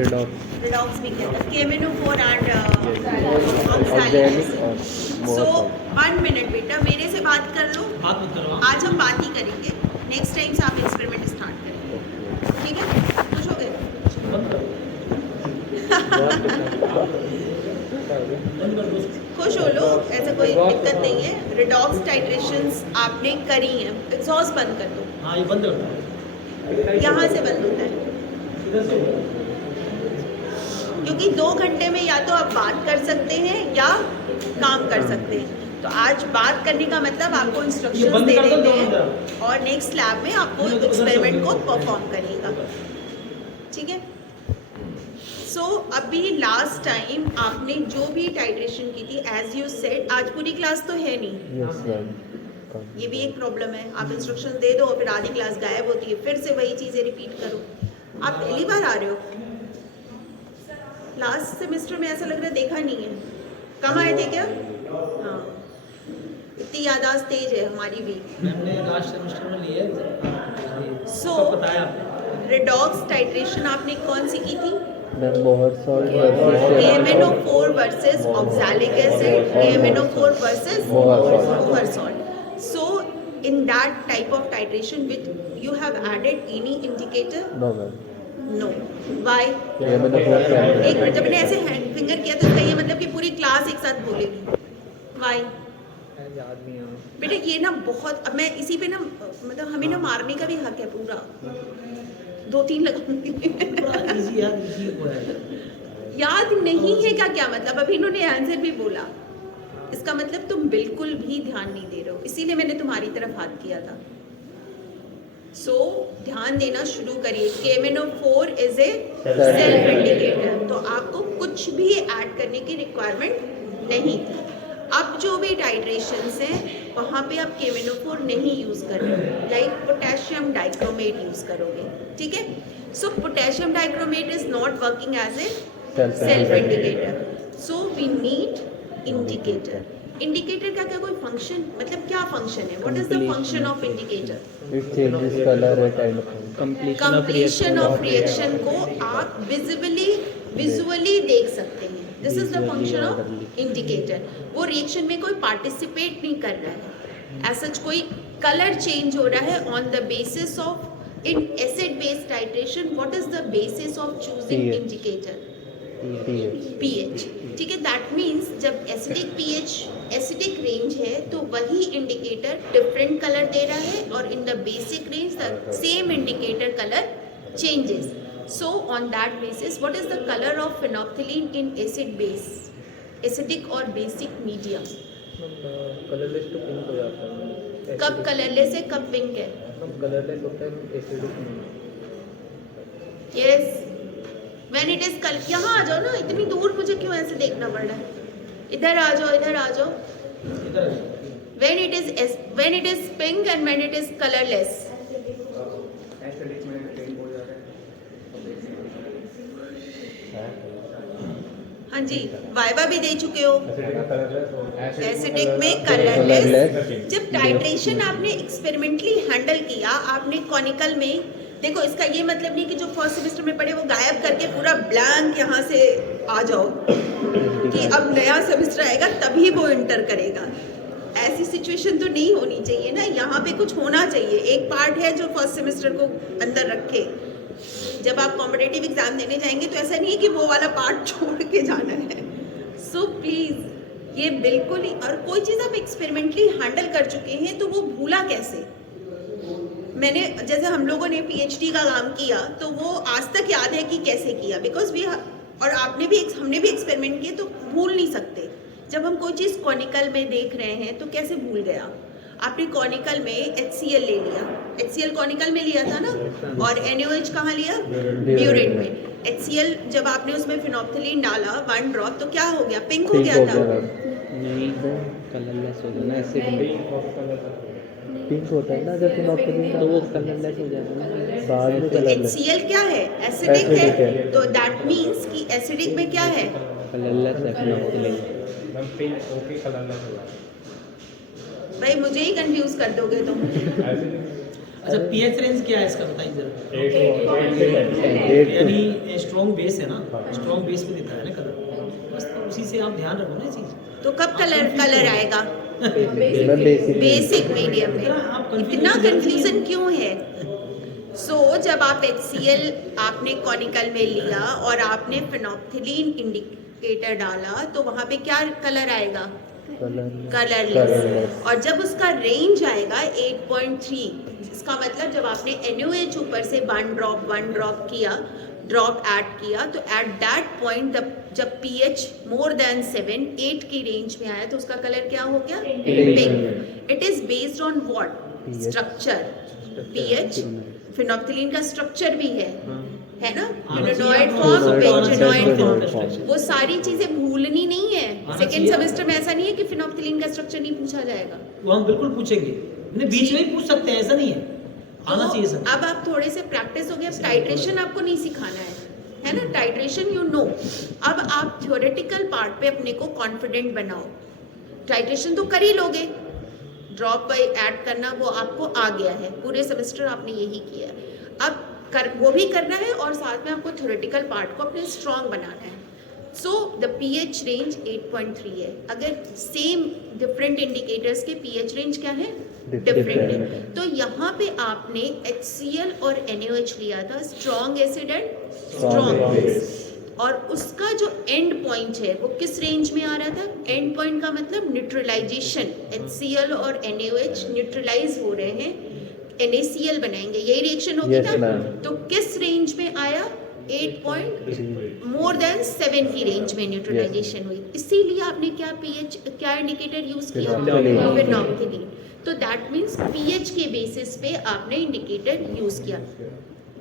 redox भी कहते हैं, KMNO4 and Oxalic oxalic और acid. more So salt. 1 minute बेटा मेरे से बात कर लो, बात मत करो हाँ। आज हम बात ही करेंगे, नेक्स्ट टाइम से आप एक्सपेरिमेंट स्टार्ट करेंगे, ठीक है? खुश हो गए? बंद करो बंद कर दो खुश हो लो, ऐसा कोई दिक्कत नहीं है। रिडॉक्स टाइट्रेशंस आपने करी हैं, एग्जॉस्ट बंद कर दो, हाँ ये बंद कर दो यहाँ से बंद होता है, इधर से होगा। क्योंकि 2 घंटे में या तो आप बात कर सकते हैं या काम कर सकते हैं। तो आज बात करने का मतलब आपको ये इंस्ट्रक्शंस बंद दे कर दो देते दोनों हैं तरफ। और नेक्स्ट लैब में आपको ये तो उधर से एक्सपेरिमेंट को होगा। परफॉर्म करिएगा, ठीक है? सो अभी लास्ट टाइम आपने जो भी टाइट्रेशन की थी, एज यू सेड, आज पूरी क्लास तो है नहीं, Yes, ma'am. ये भी एक प्रॉब्लम है। आप इंस्ट्रक्शन दे दो फिर आधी क्लास गायब होती है, फिर से वही चीज़ें रिपीट करो। आप पहली बार आ रहे हो, लास्ट सेमेस्टर में ऐसा लग रहा है देखा नहीं है। कम आए थे क्या? हाँ, इतनी याददाश्त तेज है हमारी भी। मैंने लास्ट सेमेस्टर में लिए So, सब बताया आपने रिडॉक्स टाइट्रेशन आपने कौन सी की थी? Ma'am, more salt versus KMNO4 versus oxalic acid, KMNO4 versus Moher मोहर salt. So in that type of titration with you have added any indicator? No, ma'am. No. Why? KMNO4 एक minute, जब मैंने ऐसे hand finger किया तो इसका ये मतलब कि पूरी क्लास एक साथ बोलेगी। Why? याद नहीं है बेटा ये ना बहुत, अब मैं इसी पे ना मतलब हमें ना मारने का भी हक है पूरा, 2-3 लगाऊंगी। इजी यार इजी हो है याद नहीं है का क्या मतलब? अभी इन्होंने आंसर भी बोला, इसका मतलब तुम बिल्कुल भी ध्यान नहीं दे रहे हो, इसीलिए मैंने तुम्हारी तरफ हाथ किया था। सो ध्यान देना शुरू करिए। KMNO4 is a self indicator, तो आपको कुछ भी ऐड करने की रिक्वायरमेंट नहीं थी। अब जो भी टाइट्रेशंस हैं वहाँ पे आप KMNO4 नहीं यूज़ कर रहे हो, लाइक पोटेशियम डाइक्रोमेट यूज़ करोगे, ठीक है? So potassium dichromate is not working as a self indicator, so we need indicator. Indicator का क्या कोई फंक्शन, मतलब क्या फंक्शन है? What is the function of indicator? It changes color at end of time. Completion of reaction को आप visually देख सकते हैं। This is the function of indicator. वो रिएक्शन में कोई पार्टिसिपेट नहीं कर रहा है, ऐसा कोई कलर चेंज हो रहा है on the basis of in acid base titration. What is the basis of choosing pH. Indicator? pH. pH, ठीक है? दैट मीन्स जब एसिडिक pH एसिडिक रेंज है तो वही इंडिकेटर डिफरेंट कलर दे रहा है, और in the basic range the same indicator colour changes. So on that basis what is the colour of phenolphthalein in acid base, acidic और basic medium? Colourless तो pink हो जाता है कब कलरलेस है, कब पिंक है? कलरलेस होता है acidic yes, when it is कल, यहाँ आ जाओ ना, इतनी दूर मुझे क्यों ऐसे देखना पड़ रहा है? इधर आ जाओ, इधर आ जाओ। इधर when it is pink and when it is colorless? Acidic में पिंक हो जाता है हाँ जी, वाइवा भी दे चुके हो। एसिडिक में Colourless. कलरलेस। जब टाइट्रेशन आपने एक्सपेरिमेंटली हैंडल किया, आपने कॉनिकल में देखो, इसका ये मतलब नहीं कि जो फर्स्ट सेमेस्टर में पढ़े वो गायब करके पूरा ब्लैंक यहाँ से आ जाओ कि अब नया सेमेस्टर आएगा तभी वो इंटर करेगा। ऐसी सिचुएशन तो नहीं होनी चाहिए ना, यहाँ पे कुछ होना चाहिए। एक पार्ट है जो फर्स्ट सेमेस्टर को अंदर रखे। जब आप कॉम्पिटिटिव एग्जाम देने जाएंगे तो ऐसा नहीं है कि वो वाला पार्ट छोड़ के जाना है। सो प्लीज़ ये बिल्कुल ही, और कोई चीज़ आप एक्सपेरिमेंटली हैंडल कर चुके हैं तो वो भूला कैसे? मैंने जैसे हम लोगों ने PhD का काम किया तो वो आज तक याद है कि कैसे किया, बिकॉज वी, और आपने भी हमने भी एक्सपेरिमेंट किए तो भूल नहीं सकते। जब हम कोई चीज़ कॉनिकल में देख रहे हैं तो कैसे भूल गया? आपने कॉनिकल में HCl ले लिया, HCl कॉनिकल में लिया था ना, और NaOH कहाँ लिया? ब्यूरेट में। HCl जब आपने उसमें फिनोप्थिलीन डाला 1 ड्रॉप तो क्या हो गया? पिंक हो गया था। नहीं, कलरलेस हो जाना ऐसे पिंक होता है ना जब फिनोक्सिलिन, तो वो कलरलेस हो जाता है बाद में कलरलेस। HCl क्या है? एसिडिक है, तो दैट मीन्स कि एसिडिक में क्या है? कलरलेस है फिनोक्सिलिन। भाई मुझे ही कंफ्यूज कर दोगे तुम। अच्छा पीएच रेंज क्या है इसका बताइए जरा। 8 यानी स्ट्रॉन्ग बेस है ना, स्ट्रॉन्ग बेस पे देता है ना कलर, बस तो उसी से आप ध्यान रखो ना ये चीज। तो कब कलर आएगा? मैं बेसिक बेसिक मीडियम में। आप इतना confusion कंफ्यूजन क्यों है? जब आप HCl आपने कॉनिकल में लिया और आपने फिनोप्थिलीन इंडिकेटर डाला तो वहां पे क्या कलर आएगा? कलरलेस। और जब उसका रेंज आएगा 8.3, इसका मतलब जब आपने NaOH ऊपर से 1 ड्रॉप ऐड किया तो एट दैट पॉइंट जब pH मोर देन 7, 8 की रेंज में आया तो उसका कलर क्या हो गया? Pink. It is based on what? Structure. pH phenolphthalein का स्ट्रक्चर भी है ना, यूनिडॉइड फॉर्म, बेंजोनॉइड फॉर्म, वो सारी चीजें भूलनी नहीं है। सेकेंड सेमेस्टर में ऐसा नहीं है कि फिनोप्थिलीन का स्ट्रक्चर नहीं पूछा जाएगा, वो हम बिल्कुल पूछेंगे, बीच में ही पूछ सकते हैं, ऐसा नहीं है, आना चाहिए सब। अब आप थोड़े से प्रैक्टिस हो गया, टाइट्रेशन आपको नहीं सिखाना है ना, टाइट्रेशन यू नो। अब आप थ्योरेटिकल पार्ट पे अपने को कॉन्फिडेंट बनाओ, टाइट्रेशन तो कर ही लोगे, ड्रॉप ऐड करना वो आपको आ गया है, पूरे सेमेस्टर आपने यही किया है, अब वो भी करना है और साथ में आपको थ्योरेटिकल पार्ट को अपने स्ट्रॉन्ग बनाना है। सो द pH रेंज 8.3 है। अगर सेम डिफरेंट इंडिकेटर्स के pH रेंज क्या है? डिफरेंट है। तो यहाँ पे आपने HCl और NaOH लिया था, strong acid and strong base, और उसका जो एंड पॉइंट है वो किस रेंज में आ रहा था? एंड पॉइंट का मतलब न्यूट्रलाइजेशन, HCl और NaOH न्यूट्रलाइज हो रहे हैं, NaCl बनाएंगे, यही रिएक्शन होगी ना, तो किस रेंज में आया? 8 मोर देन 7 की रेंज में न्यूट्रलाइजेशन हुई, इसीलिए आपने क्या इंडिकेटर यूज किया? फिनोप्थिलीन। तो दैट मीन्स pH के बेसिस पे आपने इंडिकेटर यूज किया।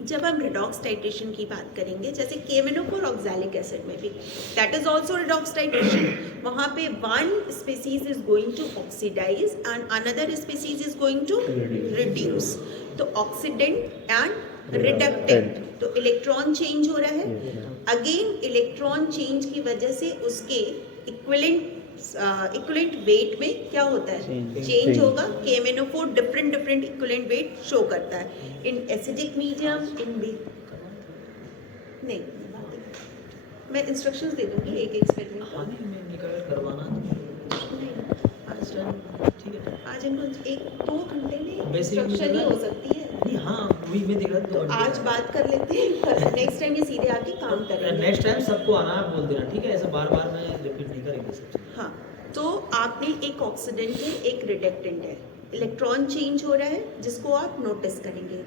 जब हम रिडॉक्स टाइट्रेशन की बात करेंगे, जैसे KMnO4 ऑक्सैलिक एसिड में भी that is also redox titration, वहाँ पे one species is going to oxidize and another species is going to reduce, तो ऑक्सीडेंट एंड रिडक्टेंट, तो इलेक्ट्रॉन चेंज हो रहा है, अगेन इलेक्ट्रॉन चेंज की वजह से उसके इक्विवेलेंट वेट में क्या होता है? चेंज होगा। KMnO4 different equivalent weight show करता है इन एसिडिक मीडियम, नहीं मैं इंस्ट्रक्शंस दे दूंगी एक एक्सपेरिमेंट का, करवाना आज ठीक है, आज इनको 1-2 घंटे में वैसे ही इंस्ट्रक्शन ही हो सकती है। नहीं हाँ वही मैं देख रहा था, तो आज बात कर लेते हैं, नेक्स्ट टाइम ये सीधे आके काम करेंगे। नेक्स्ट टाइम सबको आना है, बोल देना, ठीक है, ऐसा बार बार मैं रिपीट नहीं करेंगे सब। हाँ, तो आपने एक ऑक्सीडेंट है, एक रिडक्टेंट है, इलेक्ट्रॉन चेंज हो रहा है जिसको आप नोटिस करेंगे।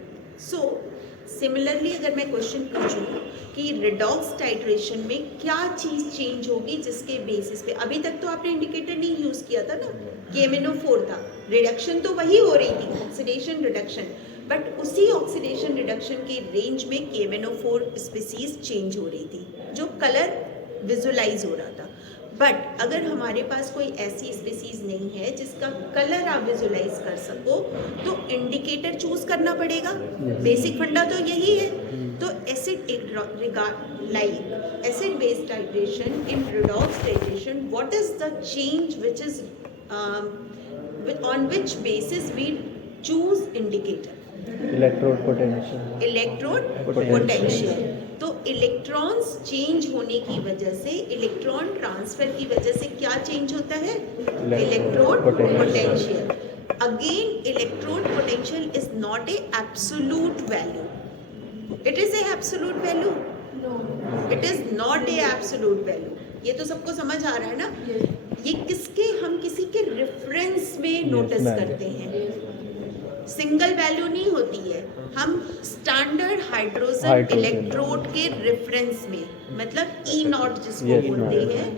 सिमिलरली अगर मैं क्वेश्चन पूछूं कि रिडॉक्स टाइट्रेशन में क्या चीज़ चेंज होगी जिसके बेसिस पे, अभी तक तो आपने इंडिकेटर नहीं यूज़ किया था ना, KMnO4 था, रिडक्शन तो वही हो रही थी, ऑक्सीडेशन रिडक्शन, बट उसी ऑक्सीडेशन रिडक्शन के रेंज में KMnO4 स्पीसीज चेंज हो रही थी, जो कलर विजुलाइज हो रहा था। बट अगर हमारे पास कोई ऐसी स्पीसीज नहीं है जिसका कलर आप विजुलाइज कर सको, तो इंडिकेटर चूज करना पड़ेगा, बेसिक फंडा तो यही है। तो acid like acid based titration in redox titration, what is the change which is on which basis we choose indicator? Electrode potential. तो इलेक्ट्रॉन्स चेंज होने की वजह से, इलेक्ट्रॉन ट्रांसफर की वजह से क्या चेंज होता है? Electrode potential. Again electrode potential is not a absolute value, it is a absolute value? It is not a absolute value. ये तो सबको समझ आ रहा है ना? ये किसके, हम किसी के रेफरेंस में नोटिस करते हैं, सिंगल वैल्यू नहीं होती है, हम स्टैंडर्ड हाइड्रोजन इलेक्ट्रोड के रेफरेंस में, मतलब E0 जिसको बोलते हैं,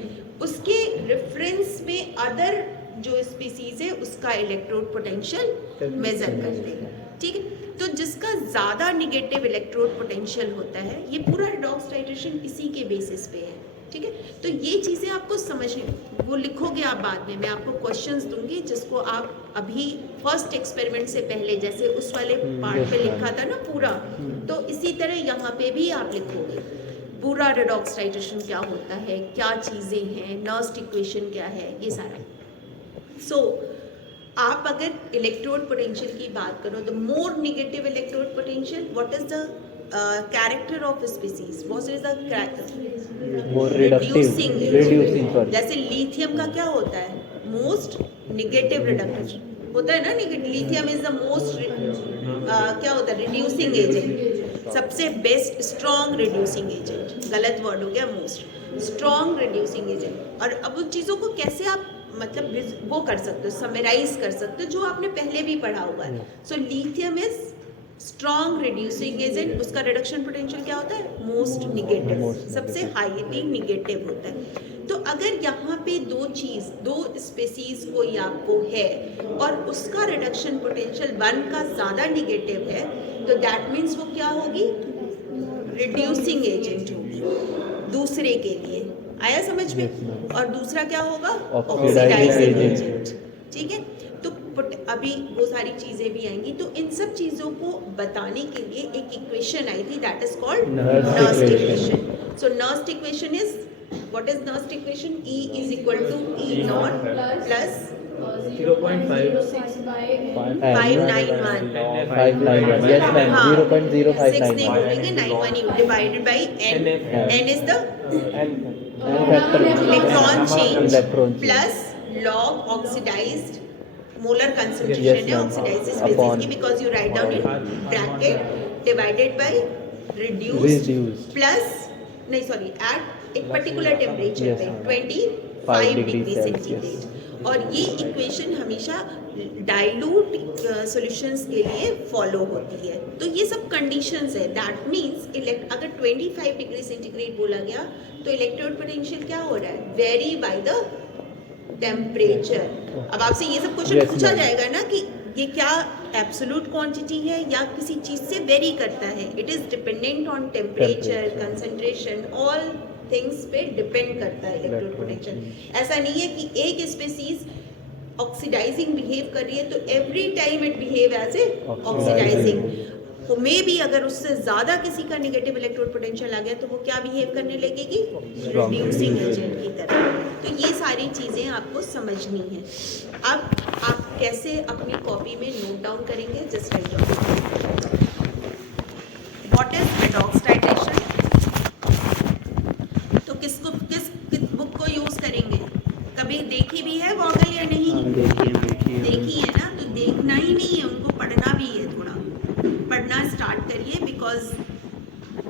उसके रेफरेंस में अदर जो स्पीसीज है उसका इलेक्ट्रोड पोटेंशियल मेजर करते हैं, ठीक है। तो जिसका ज़्यादा निगेटिव इलेक्ट्रोड पोटेंशियल होता है, ये पूरा रिडॉक्स टाइट्रेशन इसी के बेसिस पे है, ठीक है। तो ये चीज़ें आपको समझनी, वो लिखोगे आप बाद में, मैं आपको क्वेश्चंस दूंगी जिसको आप अभी फर्स्ट एक्सपेरिमेंट से पहले जैसे उस वाले पार्ट पे लिखा था ना पूरा, तो इसी तरह यहाँ पे भी आप लिखोगे पूरा रिडॉक्स टाइट्रेशन क्या होता है, क्या चीज़ें हैं, नर्स्ट इक्वेशन क्या है, ये सारा। आप अगर इलेक्ट्रोड पोटेंशियल की बात करो, the more negative electrode potential, what is the character of species, what is the more reductive, sorry. जैसे लिथियम का क्या होता है, मोस्ट नेगेटिव रिडक्टिव होता है ना, लिथियम इज द मोस्ट क्या होता है, रिड्यूसिंग एजेंट, सबसे बेस्ट स्ट्रॉन्ग रिड्यूसिंग एजेंट, गलत वर्ड हो गया, मोस्ट स्ट्रॉन्ग रिड्यूसिंग एजेंट। और अब उन चीज़ों को कैसे आप मतलब वो कर सकते हो, समराइज कर सकते हो, जो आपने पहले भी पढ़ा हुआ है। So lithium is strong reducing agent, उसका रिडक्शन पोटेंशियल क्या होता है, मोस्ट निगेटिव, सबसे हाईली निगेटिव होता है। तो अगर यहाँ पे दो स्पीसीज कोई आपको है और उसका रिडक्शन पोटेंशियल 1 का ज़्यादा निगेटिव है, तो दैट मीन्स वो क्या होगी, रिड्यूसिंग एजेंट होगी दूसरे के लिए। आया समझ में? Yes, ma'am. और दूसरा क्या होगा, Oxidizing ऑक्सीडाइजिंग agent. एजेंट। ठीक है, तो अभी वो सारी चीजें भी आएंगी। तो इन सब चीजों को बताने के लिए एक इक्वेशन आई थी, that is called Nernst Nernst equation. Equation. So Nernst equation is, what is Nernst equation, E is equal to E not plus 0.5 591 591, yes ma'am, हाँ, 6 नहीं 0.0591. बोलेंगे, 91 divided by n, n is the And factor electron change Electron change. Plus log oxidized molar Yes, concentration है ma'am. Oxidized Upon- species की, because you write down in bracket divided by reduced Reduced. Plus नहीं sorry at एक particular temperature Yes, पे ma'am. 25 degree Celsius. Centigrade. और ये equation हमेशा dilute solutions के लिए फॉलो होती है। तो ये सब कंडीशंस है, दैट मींस अगर 25 डिग्री सेंटीग्रेड बोला गया तो इलेक्ट्रोड पोटेंशियल क्या हो रहा है, वेरी बाय द टेम्परेचर। अब आपसे ये सब क्वेश्चन Yes, पूछा ma'am. जाएगा ना कि ये क्या एब्सोल्यूट क्वांटिटी है या किसी चीज से वेरी करता है, it is dependent on temperature, Temperature. Concentration, all things पे डिपेंड करता है इलेक्ट्रोड पोटेंशियल। ऐसा नहीं है कि एक स्पीसीज ऑक्सीडाइजिंग बिहेव कर रही है तो every time it behave as a oxidizing. तो मे भी अगर उससे ज्यादा किसी का नेगेटिव इलेक्ट्रोड पोटेंशियल आ गया तो वो क्या बिहेव करने लगेगी, रिड्यूसिंग एजेंट की तरह। तो ये सारी चीजें आपको समझनी है। अब आप कैसे अपनी कॉपी में नोट डाउन करेंगे, just write down what is redox titration. तो किस बुक को यूज करेंगे, कभी देखी भी है वॉगल या नहीं, देखी है ना, तो देखना ही नहीं है, उनको पढ़ना भी है, थोड़ा पढ़ना स्टार्ट करिए, बिकॉज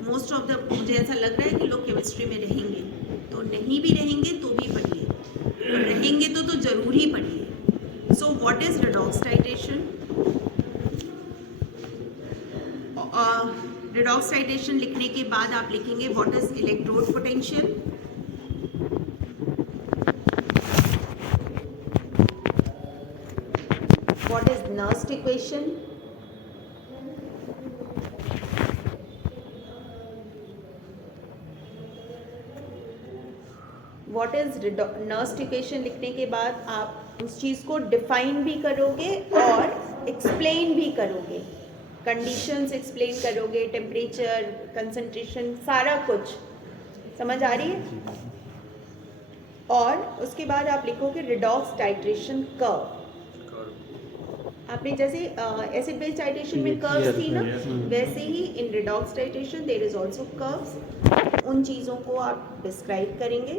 मोस्ट ऑफ द, मुझे ऐसा लग रहा है कि लोग केमिस्ट्री में रहेंगे, तो नहीं भी रहेंगे तो भी पढ़िए, और रहेंगे तो जरूर ही पढ़िए। So what is redox titration. Redox titration लिखने के बाद आप लिखेंगे what is electrode potential, what is Nernst equation, what is Nernst equation लिखने के बाद आप उस चीज़ को डिफाइन भी करोगे और एक्सप्लेन भी करोगे, कंडीशंस एक्सप्लेन करोगे, टेम्परेचर, कंसंट्रेशन, सारा कुछ समझ आ रही है। और उसके बाद आप लिखोगे रेडॉक्स टाइट्रेशन कर्व। आपने जैसे एसिड बेस टाइट्रेशन में कर्व्स थी ना, वैसे ही in redox titration there is also curves. उन चीज़ों को आप डिस्क्राइब करेंगे।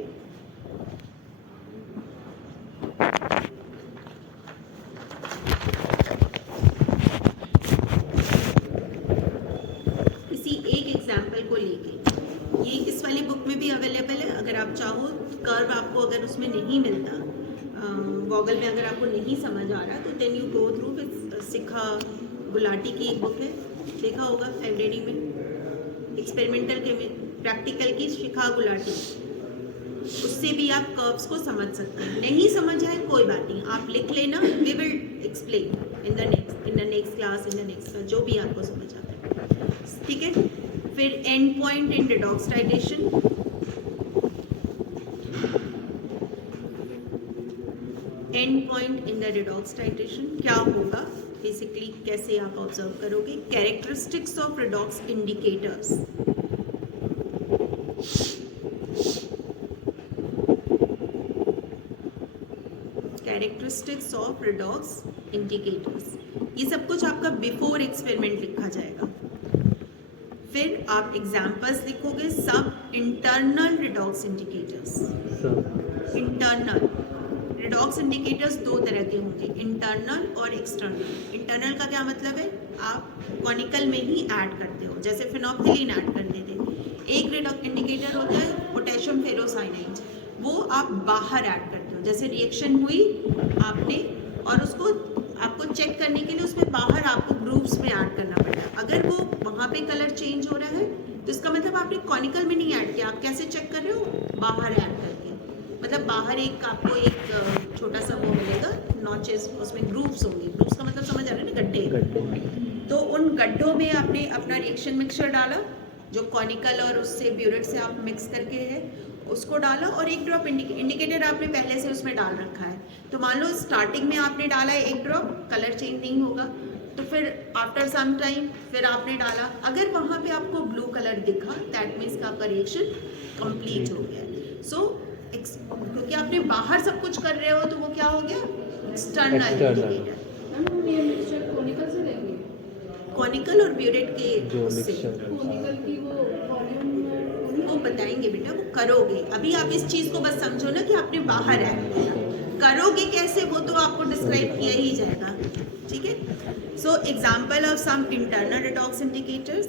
किसी एक एग्जाम्पल को लेके, ये इस वाली बुक में भी अवेलेबल है, अगर आप चाहो कर्व आपको अगर उसमें नहीं मिलता, गॉगल में अगर आपको नहीं समझ आ रहा तो then you go through with Shikha Gulati की एक बुक है, देखा होगा लाइब्रेरी में, एक्सपेरिमेंटल के प्रैक्टिकल की शिखा गुलाटी, उससे भी आप कर्व्स को समझ सकते हैं। नहीं समझ आए कोई बात नहीं, आप लिख लेना, we will explain in the next class, जो भी आपको समझ आता है, ठीक है। फिर end point in redox titration, end point in the redox titration क्या होगा, बेसिकली कैसे आप ऑब्जर्व करोगे, characteristics of redox indicators, characteristics characteristics of redox indicators. ये सब कुछ आपका बिफोर एक्सपेरिमेंट लिखा जाएगा। फिर आप एग्जाम्पल्स लिखोगे सब internal redox indicators. Internal redox indicators दो तरह के होंगे, इंटरनल और एक्सटर्नल। इंटरनल का क्या मतलब है, आप कॉनिकल में ही ऐड करते हो, जैसे फिनोक्सिलीन ऐड करते थे। एक रिडॉक्स इंडिकेटर होता है पोटेशियम फेरोसाइनाइड, वो आप बाहर ऐड करते हो, जैसे रिएक्शन हुई आपने और उसको आपको चेक करने के लिए उसमें बाहर आपको ग्रुप्स में ऐड करना पड़ता है। अगर वो वहाँ पे कलर चेंज हो रहा है तो इसका मतलब आपने कॉनिकल में नहीं ऐड किया, आप कैसे चेक कर रहे हो, बाहर ऐड करके। मतलब बाहर एक आपको एक छोटा सा वो मिलेगा नॉचेस, उसमें ग्रुप्स होंगे। ग्रुप्स का मतलब समझ आ रहा है ना, गड्ढे। तो उन गड्ढों में आपने अपना रिएक्शन मिक्सचर डाला, जो कॉनिकल और उससे ब्यूरेट से आप मिक्स करके है उसको डाला, और एक ड्रॉप इंडिकेटर आपने पहले से उसमें डाल रखा है। तो मान लो स्टार्टिंग में आपने डाला है एक ड्रॉप, कलर चेंज नहीं होगा, तो फिर आफ्टर सम टाइम फिर आपने डाला, अगर वहाँ पे आपको ब्लू कलर दिखा दैट मीन्स का आपका रिएक्शन कंप्लीट हो गया। सो क्योंकि आपने बाहर सब कुछ कर रहे हो तो वो क्या हो गया, एक्सटर्नल इंडिकेटर। ये मिक्सचर कॉनिकल से लेंगे, कॉनिकल और ब्यूरेट के जो उससे कॉनिकल की वो वॉल्यूम वो बताएंगे बेटा, वो करोगे। अभी आप इस चीज को बस समझो ना कि आपने बाहर ऐड किया, करोगे कैसे वो तो आपको डिस्क्राइब किया ही जाएगा, ठीक है। So example of some internal redox indicators,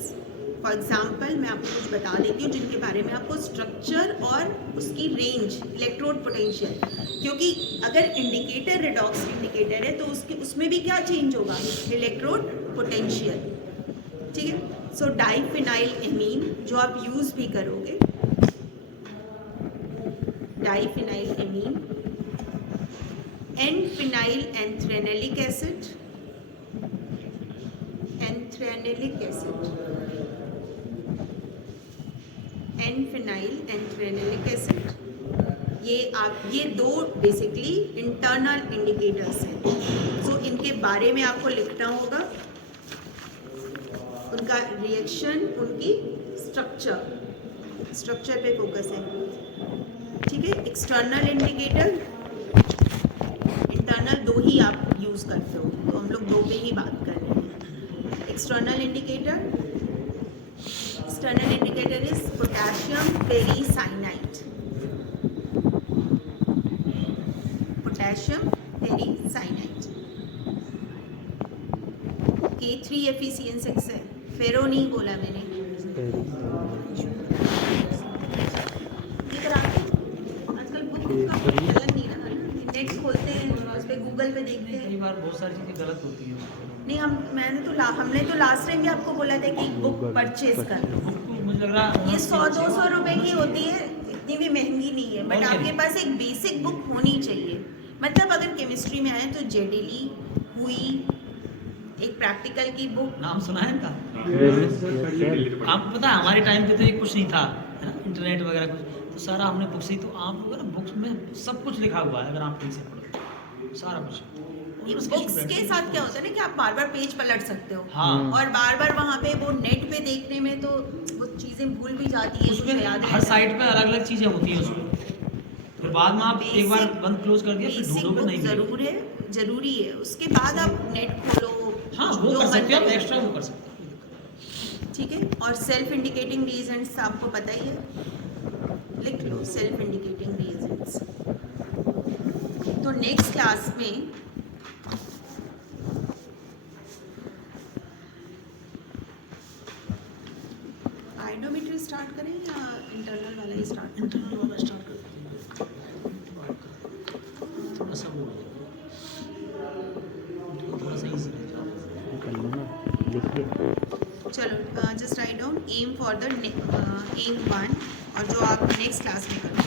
for example मैं आपको कुछ बता देती हूँ जिनके बारे में आपको स्ट्रक्चर और उसकी रेंज, इलेक्ट्रोड पोटेंशियल, क्योंकि अगर इंडिकेटर रिडॉक्स इंडिकेटर है तो उसमें भी क्या चेंज होगा, इलेक्ट्रोड पोटेंशियल, ठीक है। सो डाइफिनाइल एमीन जो आप यूज भी करोगे, diphenyl amine, N phenyl anthranilic acid, anthranilic acid, N phenyl anthranilic acid, ये दो बेसिकली इंटरनल इंडिकेटर्स हैं। सो इनके बारे में आपको लिखना होगा, उनका रिएक्शन, उनकी स्ट्रक्चर पे फोकस है, ठीक है। एक्सटर्नल इंडिकेटर, इंटरनल दो ही आप यूज करते हो, तो हम लोग दो पे ही बात कर रहे हैं। External indicator is potassium ferricyanide, potassium ferricyanide, K3FeCN6 है, फेरो नहीं बोला मैंने। इधर आके आजकल बुक का चलन नहीं रहा ना, नेट खोलते हैं उस पे गूगल पे देखते हैं। कई बार बहुत सारी चीज़ें गलत होती हैं। नहीं हमने तो लास्ट टाइम भी आपको बोला था कि एक बुक परचेज कर लो। बुक तो मुझे लग रहा ये 100-200 रुपए की होती है, इतनी भी महंगी नहीं है, बट आपके पास एक बेसिक बुक होनी चाहिए। मतलब अगर केमिस्ट्री में आए तो जेडिली हुई, एक प्रैक्टिकल की बुक, नाम सुना है इनका? आपको पता है हमारे टाइम पे तो ये कुछ नहीं था, है ना, इंटरनेट वगैरह कुछ, तो सारा हमने बुक से ही, तो आप लोग ना बुक्स में सब कुछ लिखा हुआ है, अगर आप ठीक से पढ़ो सारा कुछ। बुक्स के साथ क्या होता है ना कि आप बार बार पेज पलट सकते हो, हाँ। और बार बार वहाँ पे वो नेट पे देखने में तो वो चीजें भूल भी जाती है, कुछ उसमें याद हर साइड पे अलग अलग चीज़ें होती हैं उसमें, फिर बाद में आप एक बार बंद क्लोज कर दिया फिर ढूंढोगे नहीं, जरूरी है। उसके बाद आप नेट खोलो, हाँ वो जो कर सकते हो, मन आप करे। एक्स्ट्रा वो कर सकते हो। ठीक है। और सेल्फ इंडिकेटिंग रीजंस आपको पता ही है, लिख लो सेल्फ इंडिकेटिंग रीजंस। तो नेक्स्ट क्लास में आइडोमेट्री स्टार्ट करें या इंटरनल वाला ही स्टार्ट? इंटरनल वाला स्टार्ट करते हैं, थोड़ा सा वो हो जाएगा, थोड़ा सा इजी रहेगा। कर लो ना, लिखिए। चलो just write down M for the M 1, और जो आप नेक्स्ट क्लास में करोगे।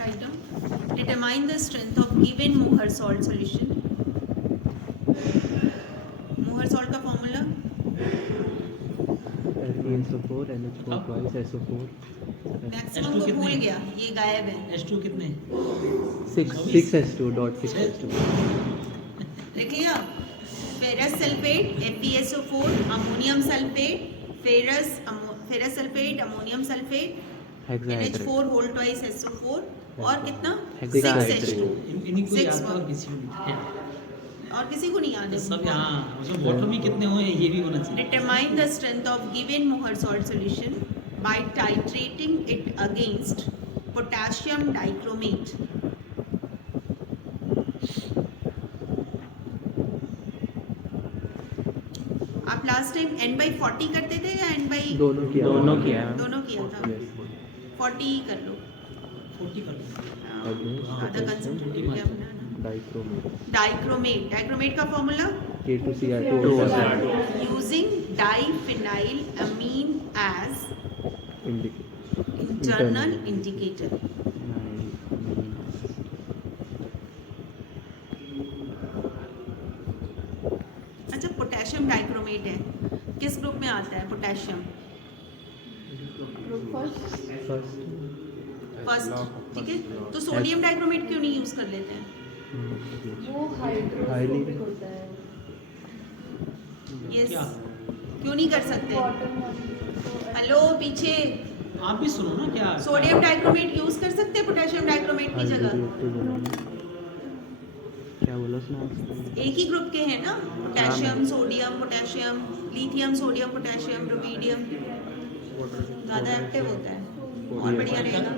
Write down. Determine the strength of given Mohr salt solution. Mohr salt का formula NaCO4 NH4 twice SO4 maximum H2 को भूल कितने? गया, ये गायब है। H2 कितने 6s2.6s2 देख लिया, ferrous sulphate FeSO4, ammonium sulphate, ferrous sulphate, ammonium sulphate, NH4 whole twice SO4 और कितना Hexahydrate. 6H2। इन्हीं को याद 6 था और किसी को नहीं। और किसी को नहीं याद है। सब यहाँ उसमें वाटर भी कितने हुए ये भी होना चाहिए। Determine the strength of given Mohr salt solution by titrating it against potassium dichromate. आप लास्ट टाइम N/40 करते थे या दोनों किया दोनों किया था। Yes. 40 ही कर लो। 40 कर लो। आधा कंसंट्रेटेड क्या बनाना? डाइक्रोमेट डाइक्रोमेट का formula K2Cr2 using diphenylamine as internal indicator. अच्छा, पोटेशियम डाइक्रोमेट है, किस ग्रुप में आता है पोटेशियम? फर्स्ट, ठीक है। तो सोडियम डाइक्रोमेट क्यों नहीं यूज कर लेते हैं? वो हाइड्रोफोबिक होता है। यस, क्या? क्यों नहीं कर सकते? हेलो पीछे, आप भी सुनो ना क्या सोडियम डाइक्रोमेट यूज कर सकते हैं पोटेशियम डाइक्रोमेट की जगह? क्या बोला उसने? एक ही ग्रुप के हैं ना, potassium sodium potassium, lithium sodium potassium, rubidium. ज़्यादा एक्टिव होता है और बढ़िया रहेगा।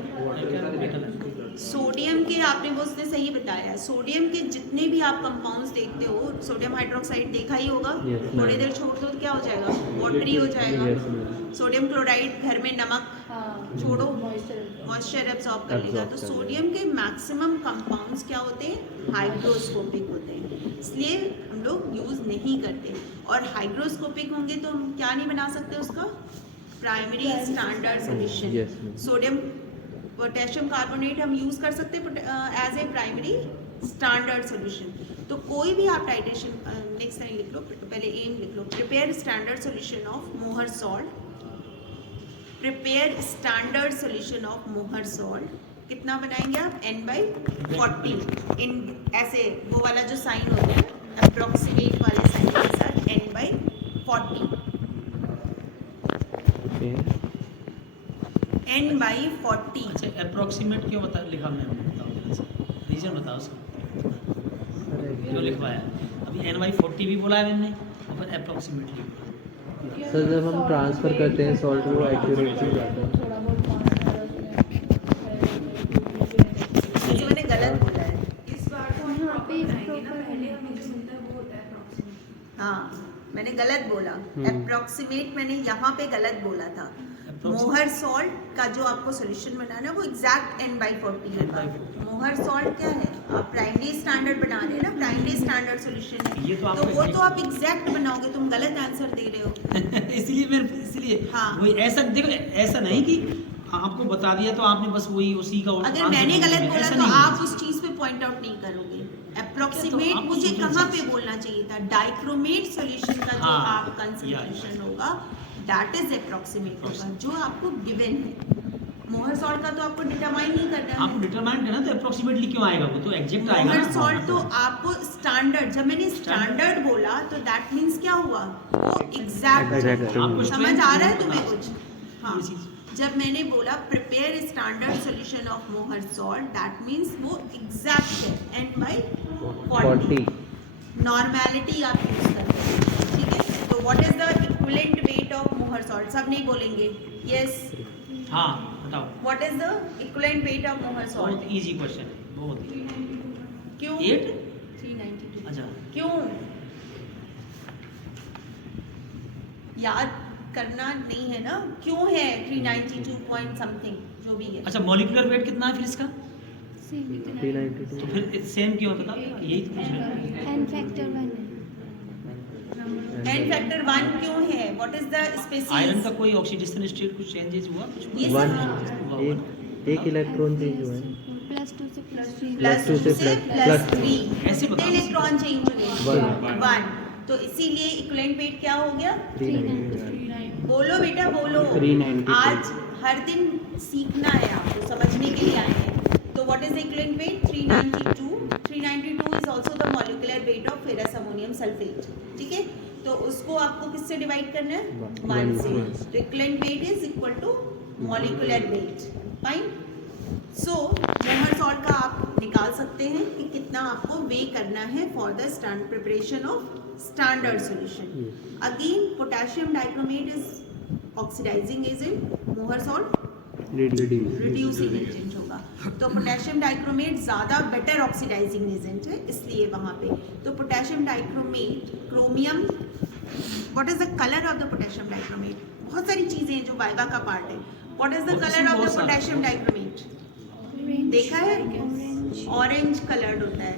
सोडियम के आपने वो उसने सही बताया, सोडियम के जितने भी आप कंपाउंड्स देखते हो, सोडियम हाइड्रोक्साइड देखा ही होगा। Yes, ma'am. थोड़ी देर छोड़ दो तो क्या हो जाएगा? वाटरी हो जाएगा। Yes, ma'am. सोडियम क्लोराइड घर में नमक छोड़ो, मॉइस्चर मॉइस्चर एब्जॉर्ब कर लेगा। तो सोडियम के मैक्सिमम कंपाउंड्स क्या होते हैं? हाइग्रोस्कोपिक होते हैं, इसलिए हम लोग यूज़ नहीं करते। और हाइग्रोस्कोपिक होंगे तो हम क्या नहीं बना सकते उसका? Primary standard solution. Yes, ma'am. Sodium potassium carbonate हम यूज़ कर सकते हैं as a primary standard solution. तो कोई भी आप टाइट्रेशन, नेक्स्ट लाइन लिख लो, पहले एम लिख लो, prepare standard solution of Mohr salt. Prepare standard solution of Mohr salt कितना बनाएंगे आप? N/40 इन ऐसे वो वाला जो साइन होता है अप्रोक्सीमेट वाले साइन के साथ N/40 N/40। अच्छा अप्रोक्सीमेट क्यों लिखा मैंने बताओ रीजन बताओ उसका क्यों लिखवाया? अभी N/40 भी बोला है मैंने और फिर अप्रोक्सीमेटली। सर जब हम ट्रांसफर करते हैं सॉल्ट वो एक्यूरेटली जाता है। थोड़ा बहुत पानी डाला उसमें। ये मैंने गलत बोला है। इस बार तो हम यहाँ पे बनाएंगे ना, पहले हमें जो मिलता है वो होता है approximate। हाँ, मैंने गलत बोला। अप्रोक्सीमेट मैंने यहाँ पे गलत बोला था। मोहर सॉल्ट का जो आपको सॉल्यूशन बनाना है वो एग्जैक्ट N/40 है। मोहर सॉल्ट क्या है? आप प्राइमरी स्टैंडर्ड बना रहे हैं ना, प्राइमरी स्टैंडर्ड सॉल्यूशन ये है। तो तो आपको वो तो आप एग्जैक्ट बनाओगे, तुम गलत आंसर दे रहे हो। इसलिए हाँ। वही ऐसा देखो, ऐसा नहीं कि आपको बता दिया तो आपने बस वही उसी का अगर answer मैंने दे गलत दिया, बोला ऐसा तो नहीं आप होना उस चीज पे पॉइंट आउट नहीं करोगे। तो अप्रोक्सीमेट आप मुझे सोचो कहाँ पे सच। बोलना चाहिए था? डाइक्रोमेट सॉल्यूशन का जो हाँ, आप कंसंट्रेशन होगा दैट इज अप्रोक्सीमेट होगा, जो आपको गिवन है। मोहर सॉल्ट का तो आपको डिटरमाइन नहीं करना आपको है। डिटरमाइन करना तो अप्रोक्सीमेटली क्यों आएगा? वो तो एग्जैक्ट आएगा मोहर ना। सॉल्ट तो आपको स्टैंडर्ड, जब मैंने स्टैंडर्ड बोला तो दैट मीन्स क्या हुआ? वो एग्जैक्ट। आपको समझ strength आ रहा है नहीं तुम्हें पता। कुछ? हाँ, ये चीज़। जब मैंने बोला prepare standard solution of Mohr salt that means वो एग्जैक्ट है N/40। नॉर्मैलिटी आप यूज करते हैं, ठीक है। तो what is the equivalent weight of Mohr salt? सब नहीं बोलेंगे यस। हाँ बताओ। What is the equivalent weight of मोहर बहुत सॉल्ट? इजी क्वेश्चन है, बहुत। क्यों? 8 392। अच्छा क्यों? याद करना नहीं है ना, क्यों है 392 पॉइंट समथिंग जो भी है। अच्छा मॉलिक्यूलर वेट कितना है फिर इसका? 392 तो फिर सेम क्यों बताओ? यही तो पूछ रहे हैं। n फैक्टर 1 है। n फैक्टर 1 क्यों है? What is the iron species? का कोई ऑक्सीडेशन स्टेट कुछ चेंजेस हुआ कुछ? ये वन सब एक इलेक्ट्रॉन चेंज हुआ है। +2 से +3। +2 से +3 ऐसे कितने बताओ। इलेक्ट्रॉन चेंज हुए? One. 1। तो इसीलिए इक्विवेलेंट वेट क्या हो गया? 392 बोलो बेटा बोलो। 392 आज हर दिन सीखना है, आपको समझने के लिए आए हैं। तो what is the equivalent weight? 392 is also the molecular weight of ferrous ammonium sulphate. ठीक है, तो उसको आपको किससे डिवाइड करना है? 1 से। तो equivalent weight is equal to molecular weight. Fine. So Mohr salt का आप निकाल सकते हैं कि कितना आपको वे करना है for the stand preparation of standard solution. Again potassium dichromate is oxidizing agent, Mohr salt reducing agent होगा। तो पोटेशियम डाइक्रोमेट ज़्यादा बेटर ऑक्सीडाइजिंग एजेंट है, इसलिए वहाँ पे। तो potassium dichromate, chromium, what is the colour of the potassium dichromate? बहुत सारी चीज़ें हैं जो वाइवा का पार्ट है। What is the colour of the potassium dichromate? देखा है, ऑरेंज कलर्ड होता है।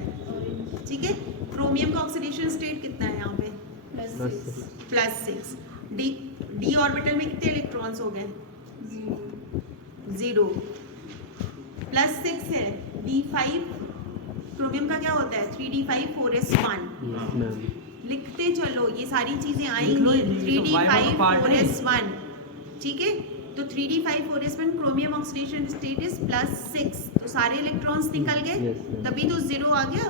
ठीक है, क्रोमियम का ऑक्सीडेशन स्टेट कितना है यहाँ पे? +6। डी ऑर्बिटल में कितने इलेक्ट्रॉन्स हो गए? 0। +6 है। D5 क्रोमियम का क्या होता है? 3d5 4s1। लिखते चलो, ये सारी चीजें आएंगी। 3d5 4s1। ठीक है, तो 3d5 4s1 chromium oxidation state is +6। तो सारे इलेक्ट्रॉन्स निकल गए, तभी तो 0 आ गया।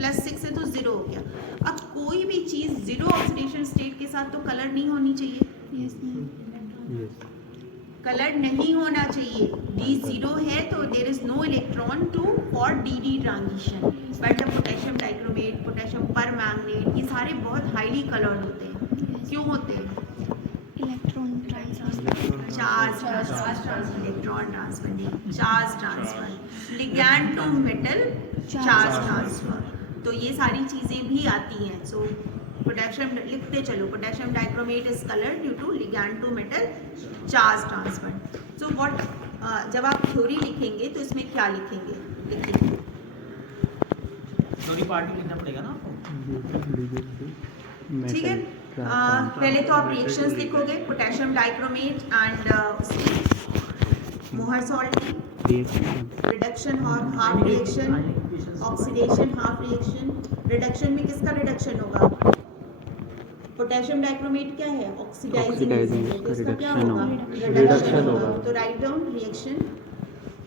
+6 है तो 0 हो गया। अब कोई भी चीज 0 ऑक्सीडेशन स्टेट के साथ तो कलर नहीं होनी चाहिए। कलर नहीं होना चाहिए। D 0 है तो there is no electron to for DD transition. But the potassium dichromate, potassium permanganate, ये सारे बहुत हाईली कलर्ड होते हैं। क्यों होते हैं? Electron transfer, charge, electron transfer नहीं, charge transfer, ligand to metal charge transfer. तो ये सारी चीज़ें भी आती हैं। सो पोटेशियम लिखते चलो, potassium dichromate is colour due to ligand to metal charge transfer. So what, जब आप थ्योरी लिखेंगे तो इसमें क्या लिखेंगे? लिखेंगे थ्योरी पार्ट में लिखना पड़ेगा ना आपको। ठीक है। पहले तो आप रिएक्शंस लिखोगे, पोटेशियम डाइक्रोमेट एंड मोहर सॉल्ट की रिडक्शन और half reaction, oxidation half reaction. Reduction में किसका रिडक्शन होगा? पोटेशियम डाइक्रोमेट क्या है? ऑक्सीडाइजिंग है, तो इसका क्या होगा? रिडक्शन होगा। तो राइट डाउन रिएक्शन,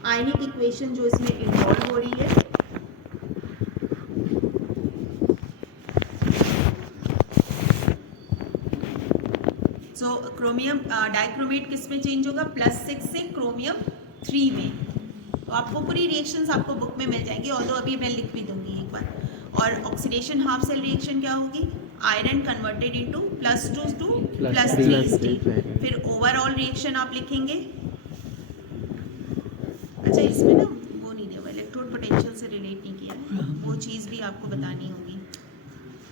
आयनिक इक्वेशन जो इसमें इन्वॉल्व हो रही है। सो क्रोमियम डाइक्रोमेट किस में चेंज होगा? +6 से क्रोमियम 3 में। तो आपको पूरी रिएक्शंस आपको बुक में मिल जाएंगी, और तो अभी मैं लिख भी दूंगी एक बार। और ऑक्सीडेशन हाफ सेल रिएक्शन क्या होगी? Iron converted into +2 to +3 state. फिर ओवरऑल रिएक्शन आप लिखेंगे। अच्छा, इसमें ना वो नहीं दिया हुआ, इलेक्ट्रोड पोटेंशियल से रिलेट नहीं किया है, वो चीज़ भी आपको बतानी होगी।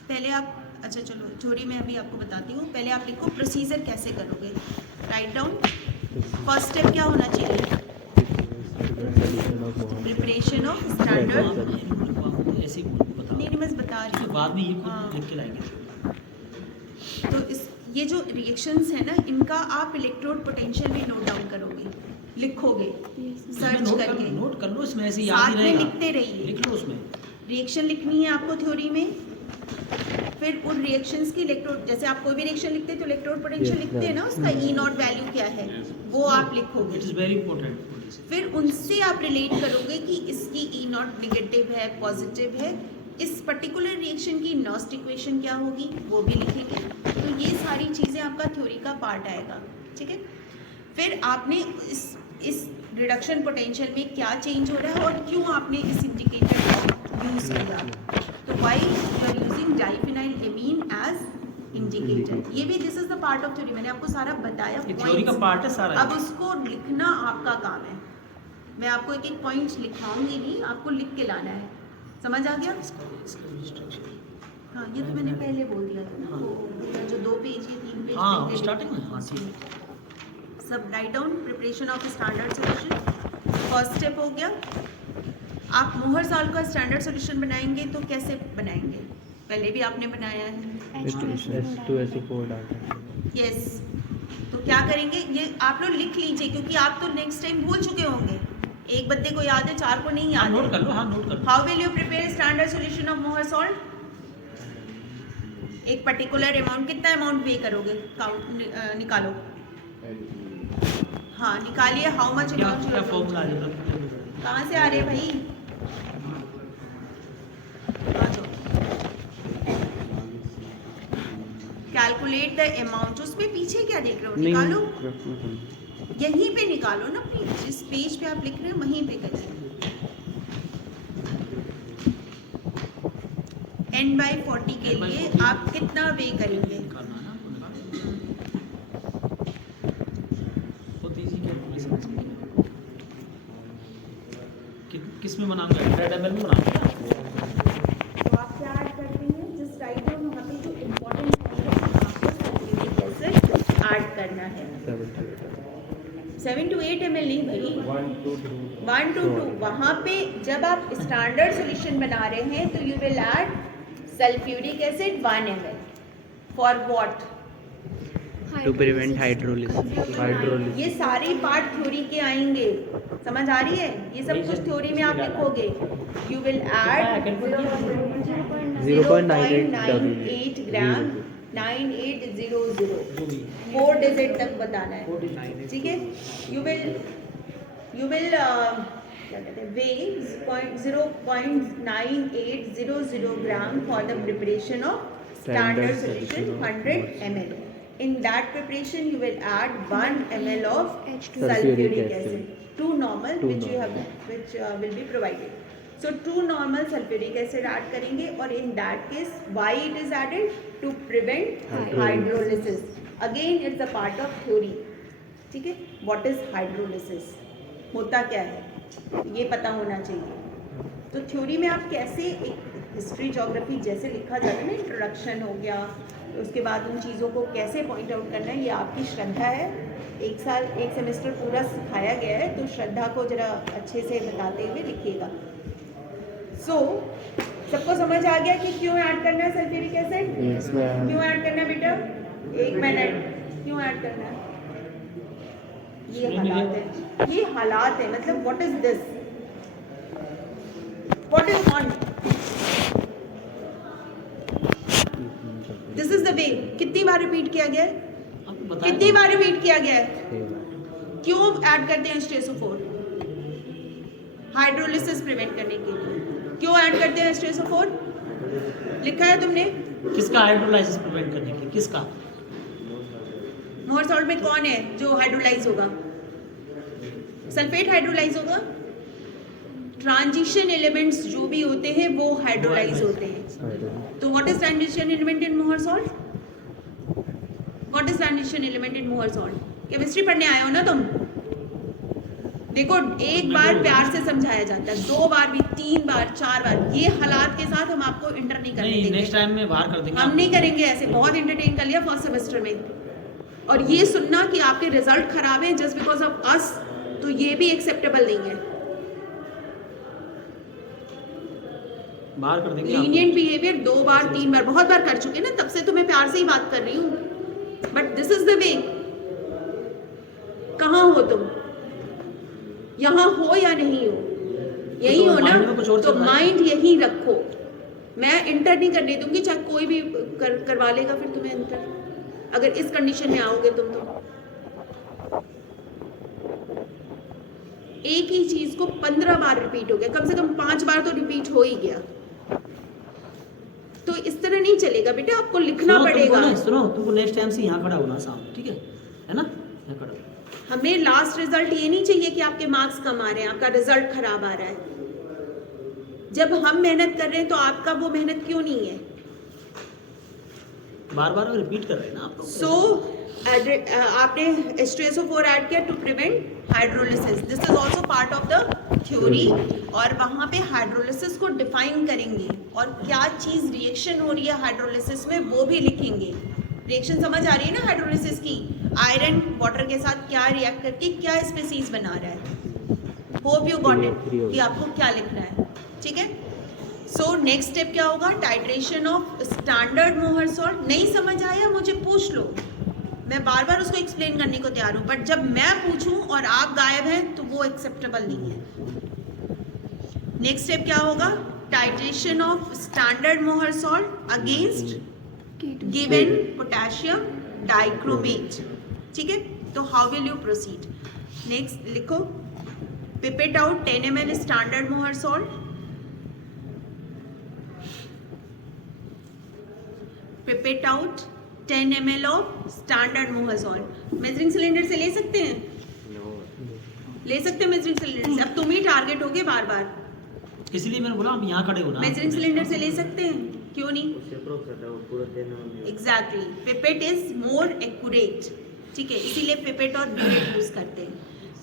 पहले आप, अच्छा चलो थ्योरी में अभी आपको बताती हूँ। पहले आप लिखो प्रोसीजर कैसे करोगे। राइट डाउन, फर्स्ट स्टेप क्या होना चाहिए? Preparation of standard. ऐसे ही बता, नहीं मैं बता रही हूँ, बाद में ये हाँ। लिख के लाएंगे। तो ये जो रिएक्शंस है ना, इनका आप इलेक्ट्रोड पोटेंशियल में नोट डाउन करोगे, लिखोगे सर्च करके। नोट कर लो, इसमें ऐसे याद साथ ही में रहेगा। लिखते रहिए। लिख लो उसमें। रिएक्शन लिखनी है आपको थ्योरी में। फिर उन रिएक्शंस की इलेक्ट्रोड, जैसे आप कोई भी रिएक्शन लिखते हैं तो इलेक्ट्रोड पोटेंशियल लिखते हैं ना, उसका E0 वैल्यू क्या है वो आप लिखोगे। It is very important. फिर उनसे आप रिलेट करोगे कि इसकी E0 नेगेटिव है, पॉजिटिव है। इस पर्टिकुलर रिएक्शन की नॉस्ट इक्वेशन क्या होगी वो भी लिखेंगे। तो ये सारी चीज़ें आपका थ्योरी का पार्ट आएगा। ठीक है, फिर आपने इस रिडक्शन पोटेंशियल में क्या चेंज हो रहा है और क्यों आपने इस इंडिकेटर का यूज़ किया। तो why you are using diphenyl amine as indicator. ये भी this is the part of theory, मैंने आपको सारा बताया। ये थ्योरी का पार्ट है सारा। अब उसको लिखना आपका काम है। मैं आपको एक एक पॉइंट लिखाऊंगी नहीं, आपको लिख के लाना है। समझ आ गया? हाँ, ये तो मैंने पहले बोल दिया था ना, वो जो 2 पेज या 3 पेज हाँ स्टार्टिंग में। हाँ ठीक है। सब write down. Preparation of standard solution first step हो गया। आप मोहर सॉल्ट का स्टैंडर्ड सॉल्यूशन बनाएंगे तो कैसे बनाएंगे? पहले भी आपने बनाया है। H2SO4 डालते यस, तो क्या करेंगे ये आप लोग लिख लीजिए, क्योंकि आप तो नेक्स्ट टाइम भूल चुके होंगे। एक बंदे को याद है, 4 को नहीं याद नोट है। कर लो। हाँ नोट कर लो। How will you prepare standard solution of Mohr salt? एक पर्टिकुलर अमाउंट, कितना अमाउंट पे करोगे? काउंट निकालो। हाँ निकालिए हाउ मच क्या क्या फॉर्मूला आ जाता है? कहाँ से आ रहे हैं भाई? कैलकुलेट द अमाउंट, उसमें पीछे क्या देख रहे हो? निकालो, यहीं पे निकालो ना प्लीज, जिस पेज पे आप लिख रहे हो वहीं पे करिए। n/40 के लिए आप कितना वे करेंगे? निकालना है ना, आपको निकालना बहुत इजी कैलकुलेशन है इसकी। किस में बनाऊंगा? 100 ml में बनाऊंगा। तो आप क्या ऐड करते हैं? जस्ट राइट डाउन वहाँ पे जो इम्पोर्टेंट है आपको सल्फ्यूरिक एसिड ऐड करना है। 7 to 8 ml नहीं भाई, 1 to 2। वहाँ पे जब आप स्टैंडर्ड सॉल्यूशन बना रहे हैं तो you will add sulphuric acid 1 ml for what? To prevent hydrolysis. ये सारे पार्ट थ्योरी के आएंगे, समझ आ रही है? ये सब कुछ थ्योरी में आप लिखोगे। You will add 0.98 gram 9800 4 digit तक बताना है, ठीक है? यू विल क्या कहते हैं वे 0.9800 gram for the preparation of standard solution 100 ml. In that preparation you will add 1 ml of sulfuric acid, 2 normal which will be provided. So 2 normal sulfuric acid add करेंगे और in that case why it is added? To prevent hydrolysis. Again it's a part of theory, ठीक है? What is hydrolysis? होता क्या है ये पता होना चाहिए। तो थ्योरी में आप कैसे एक हिस्ट्री ज्योग्राफी जैसे लिखा जाता है ना, इंट्रोडक्शन हो गया, उसके बाद उन चीज़ों को कैसे पॉइंट आउट करना है, ये आपकी श्रद्धा है। एक सेमेस्टर पूरा सिखाया गया है, तो श्रद्धा को जरा अच्छे से बताते हुए लिखिएगा। सो सबको समझ आ गया कि क्यों ऐड करना है सल्फ्यूरिक एसिड? क्यों ऐड करना है बेटा? 1 मिनट, क्यों ऐड करना है? ये हालात है, मतलब what is this? What is on? This is the way. कितनी बार रिपीट किया गया है? कितनी बार रिपीट किया गया है? क्यों ऐड करते हैं H2SO4? हाइड्रोलिसिस प्रिवेंट करने के लिए। क्यों ऐड करते हैं H2SO4? लिखा है तुमने? किसका हाइड्रोलाइसिस प्रिवेंट करने के? किसका? मोहर सॉल्ट में कौन है जो हाइड्रोलाइज होगा? सल्फेट हाइड्रोलाइज होगा। ट्रांजिशन एलिमेंट्स जो भी होते हैं वो हाइड्रोलाइज होते हैं। तो what is transition element in मोहर salt? What is transition element in मोहर सॉल्ट? केमिस्ट्री पढ़ने आए हो ना तुम? देखो एक बार प्यार से समझाया जाता है, 2 बार भी, 3 बार, 4 बार। ये हालात के साथ हम आपको इंटर नहीं करने देंगे। नेक्स्ट टाइम में बाहर कर देंगे। हम नहीं करेंगे ऐसे। बहुत एंटरटेन कर लिया फर्स्ट सेमेस्टर में, और ये सुनना कि आपके रिजल्ट खराब है जस्ट बिकॉज ऑफ अस, तो ये भी एक्सेप्टेबल नहीं है। बाहर कर देंगे। लीनियंट बिहेवियर 2 बार 3 बार बहुत बार कर चुके ना, तब से तुम्हें प्यार से ही बात कर रही हूँ। But this is the way. कहाँ हो तुम? यहाँ हो या नहीं हो? यही हो ना? तो माइंड यही रखो। मैं इंटर नहीं करने दूंगी, चाहे कोई भी करवा लेगा फिर तुम्हें इंटर, अगर इस कंडीशन में आओगे तुम। तो एक ही चीज को 15 बार रिपीट हो गया, कम से कम 5 बार तो रिपीट हो ही गया। तो इस तरह नहीं चलेगा बेटा, आपको लिखना पड़ेगा। सुनो, तुमको नेक्स्ट टाइम से यहाँ खड़ा होना सामने, ठीक है ना? यहाँ खड़ा। हमें लास्ट रिजल्ट ये नहीं चाहिए कि आपके मार्क्स कम आ रहे हैं, आपका रिजल्ट खराब आ रहा है। जब हम मेहनत कर रहे हैं तो आपका वो मेहनत क्यों नहीं है? बार बार रिपीट कर रहे हैं ना आप लोग। सो आपने H2SO4 ऐड किया to prevent hydrolysis. This is also part of the theory, और वहाँ पे हाइड्रोलिसिस को डिफाइन करेंगे और क्या चीज़ रिएक्शन हो रही है हाइड्रोलिसिस में वो भी लिखेंगे। रिएक्शन समझ आ रही है ना हाइड्रोलिसिस की? आयरन वाटर के साथ क्या रिएक्ट करके क्या स्पीसीज बना रहा है। होप यू गॉट इट कि आपको क्या लिखना है, ठीक है? सो नेक्स्ट स्टेप क्या होगा? Titration of standard Mohr salt. नहीं समझ आया मुझे पूछ लो, मैं बार बार उसको एक्सप्लेन करने को तैयार हूँ, बट जब मैं पूछूं और आप गायब हैं तो वो एक्सेप्टेबल नहीं है। नेक्स्ट स्टेप क्या होगा? Titration of standard Mohr salt against given potassium dichromate, ठीक है? तो how will you proceed? Next लिखो, pipette out 10 ml standard Mohr salt, pipette out 10 ml of standard Mohr salt. Measuring cylinder से ले सकते हैं, ले सकते हैं मेजरिंग सिलेंडर से। अब तुम ही टारगेट होगे बार बार, इसलिए मैंने बोला आप यहाँ खड़े हो ना। मेजरिंग सिलेंडर से ले सकते हैं, क्यों नहीं? Exactly, pipette is more accurate, ठीक है, इसीलिए पिपेट और ब्यूरेट यूज करते हैं,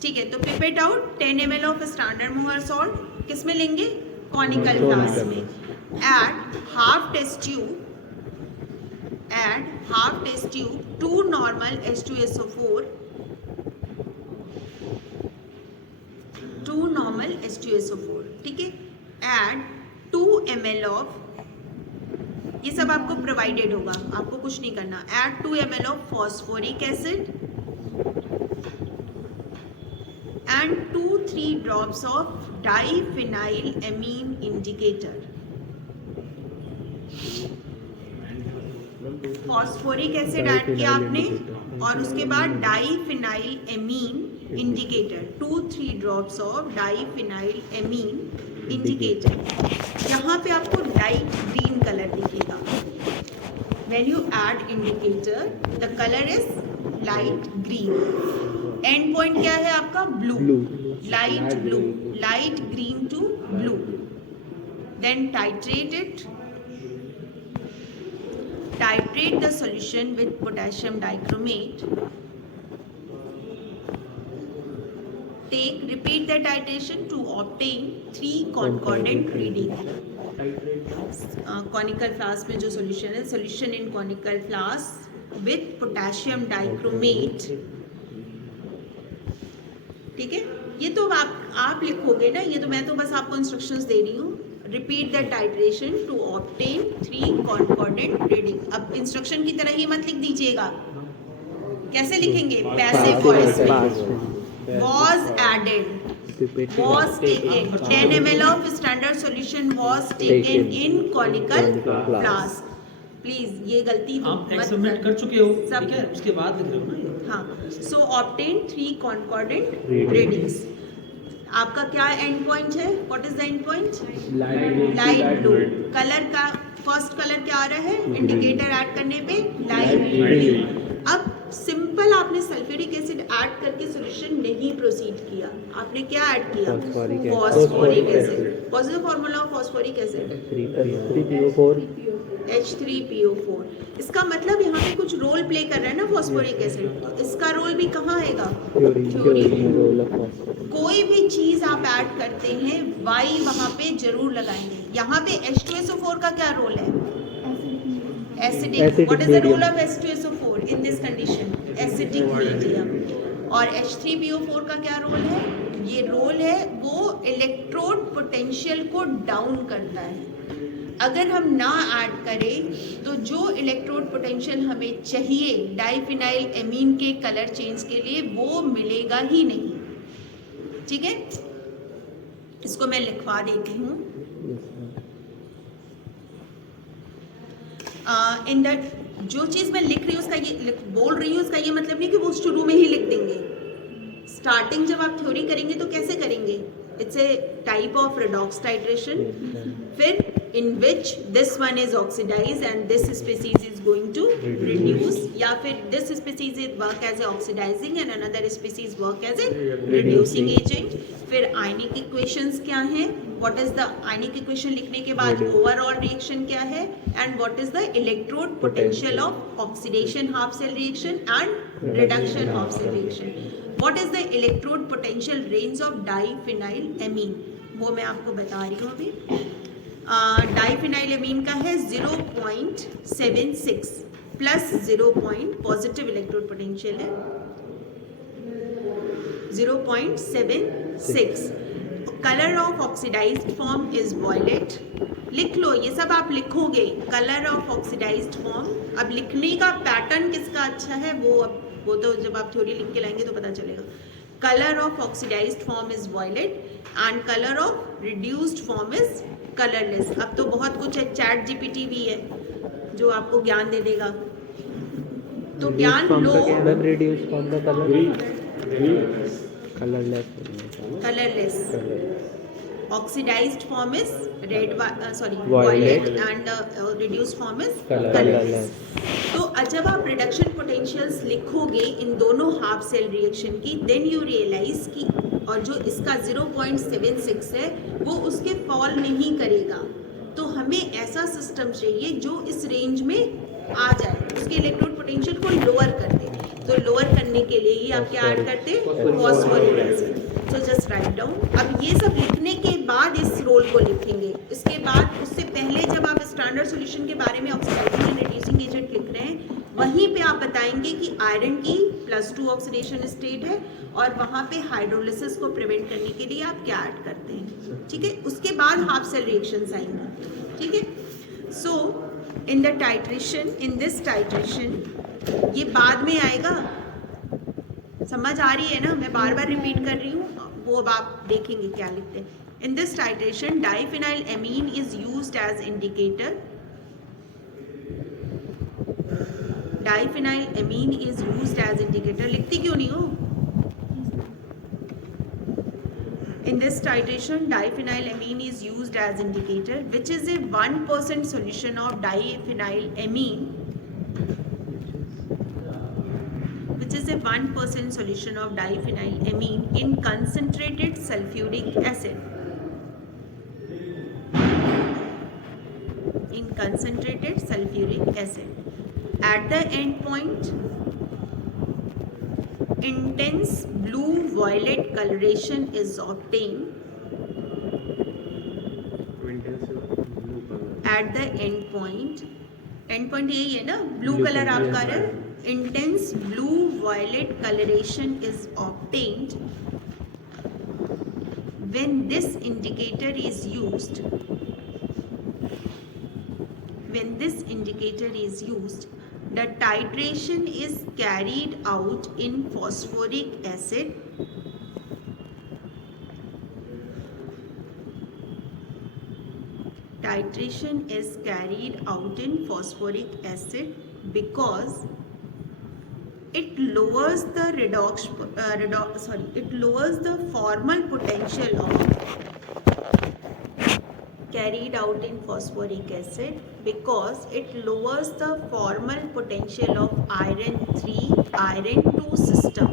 ठीक है। तो pipette out 10 ml of standard Mohr salt किस में लेंगे? कॉनिकल फ्लास्क में। Add half test tube, add half test tube 2 normal H2SO4, 2 normal H2SO4, ठीक है। add 2 ml of, ये सब आपको प्रोवाइडेड होगा, आपको कुछ नहीं करना। add 2 ml of phosphoric acid and 2-3 drops of diphenylamine indicator। Phosphoric acid add किया आपने और उसके बाद diphenyl indicator, 2-3 drops of diphenyl indicator. यहाँ पे आपको लाइट ग्रीन कलर दिखेगा। When you add indicator the colour is light green. End point क्या है आपका? Blue, light blue, light green to blue. Then titrate it, titrate the solution with potassium dichromate. Repeat the titration to obtain 3 concordant reading. Conical flask में जो solution है, solution in conical flask with potassium dichromate, ठीक है। ये तो आप लिखोगे ना, ये तो मैं तो बस आपको इंस्ट्रक्शंस दे रही हूँ। Repeat the titration to obtain 3 concordant reading. अब इंस्ट्रक्शन की तरह ही मत लिख दीजिएगा, कैसे लिखेंगे? पैसिव वॉइस में। was added, was taken, 10 ml of standard solution was taken in conical flask। Please ये गलती आप एक्सपेरिमेंट कर चुके हो, सब- ठीक है, उसके बाद लिख रहे हो ना ये। हाँ। सो ऑब्टेन 3 कॉन्कॉर्डेंट रीडिंग्स। आपका क्या एंड पॉइंट है? What is the end point? Light blue. Colour का फर्स्ट कलर क्या आ रहा है इंडिकेटर ऐड करने पे? Light blue. अब सिंपल आपने सल्फ्यूरिक एसिड ऐड करके सॉल्यूशन नहीं प्रोसीड किया, आपने क्या ऐड किया? Phosphoric acid. What is the formula of phosphoric acid? 3PO4 H3PO4। इसका मतलब यहाँ पे कुछ रोल प्ले कर रहा है ना फॉस्फोरिक एसिड, तो इसका रोल भी कहाँ आएगा? थ्योरी। कोई भी चीज आप ऐड करते हैं Y वहाँ पे जरूर लगाएंगे। यहाँ पे H2SO4 का क्या रोल है? Acidic. What is the role of H2SO4 in this condition? Acidic medium. और H3PO4 का क्या रोल है? ये रोल है वो इलेक्ट्रोड पोटेंशियल को डाउन करता है। अगर हम ना ऐड करें तो जो इलेक्ट्रोड पोटेंशियल हमें चाहिए डाइफिनाइल एमीन के कलर चेंज के लिए वो मिलेगा ही नहीं, ठीक है। इसको मैं लिखवा देती हूँ। इन दैट जो चीज़ मैं लिख रही हूँ उसका ये बोल रही हूँ, उसका ये मतलब नहीं कि वो शुरू में ही लिख देंगे। स्टार्टिंग जब आप थ्योरी करेंगे तो कैसे करेंगे? It's a type of redox titration. फिर in which this one is oxidized and this species is going to reduce, या फिर this species is work as a oxidizing and another species work as a reducing agent। फिर ionic equations क्या हैं? What is the ionic equation लिखने के बाद overall reaction क्या है? And what is the electrode potential of oxidation half cell reaction and reduction half cell reaction? What is the electrode potential range of diphenylamine? वो मैं आपको बता रही हूँ अभी। डाइफिनाइलेमीन का है 0.76 प्लस 0. पॉजिटिव इलेक्ट्रोड पोटेंशियल है 0.76। Colour of oxidized form is violet. लिख लो, ये सब आप लिखोगे, कलर ऑफ ऑक्सीडाइज्ड फॉर्म। अब लिखने का पैटर्न किसका अच्छा है वो तो जब आप थ्योरी लिख के लाएंगे तो पता चलेगा। Colour of oxidized form is violet and colour of reduced form is colourless. अब तो बहुत कुछ है, चैट जीपीटी भी है जो आपको ज्ञान दे देगा, तो ज्ञान लो। रिड्यूस फॉर्म का colour colourless colourless oxidized form is red Violet. Violet and reduced form is colourless. तो जब आप रिडक्शन पोटेंशियल्स लिखोगे इन दोनों हाफ सेल रिएक्शन की, देन यू रियलाइज कि और जो इसका 0.76 है वो उसके फॉल नहीं करेगा। तो हमें ऐसा सिस्टम चाहिए जो इस रेंज में आ जाए, उसके इलेक्ट्रोड पोटेंशियल को लोअर कर दे। तो लोअर करने के लिए ही आप क्या ऐड करते हैं, phosphoric acid. So just write down. अब ये सब लिखने के बाद इस रोल को लिखेंगे। इसके बाद उससे पहले जब आप स्टैंडर्ड सॉल्यूशन के बारे में ऑक्सीडाइजिंग एंड रिड्यूसिंग एजेंट लिख रहे हैं, वहीं पे आप बताएंगे कि आयरन की +2 ऑक्सीडेशन स्टेट है और वहाँ पे हाइड्रोलिसिस को प्रिवेंट करने के लिए आप क्या ऐड करते हैं, ठीक है। उसके बाद हाफ सेल रिएक्शंस आएंगे, ठीक है। So in the titration, in this titration, ये बाद में आएगा, समझ आ रही है ना, मैं बार बार रिपीट कर रही हूँ, वो अब आप देखेंगे क्या लिखते हैं। In this titration diphenyl amine is used as indicator. Diphenyl amine is used as indicator, लिखती क्यों नहीं हो? In this titration, diphenylamine is used as indicator, which is a 1% solution of diphenylamine, which is a 1% solution of diphenylamine in concentrated sulfuric acid. In concentrated sulfuric acid. At the end point, intense blue-violet coloration is obtained. At the end point यही है ना, blue color आप कर रहे हैं, intense blue-violet coloration is obtained when this indicator is used. When this indicator is used, the titration is carried out in phosphoric acid. Titration is carried out in phosphoric acid because it lowers the it lowers the formal potential of carried out in phosphoric acid because it lowers the formal potential of iron 3 iron 2 system.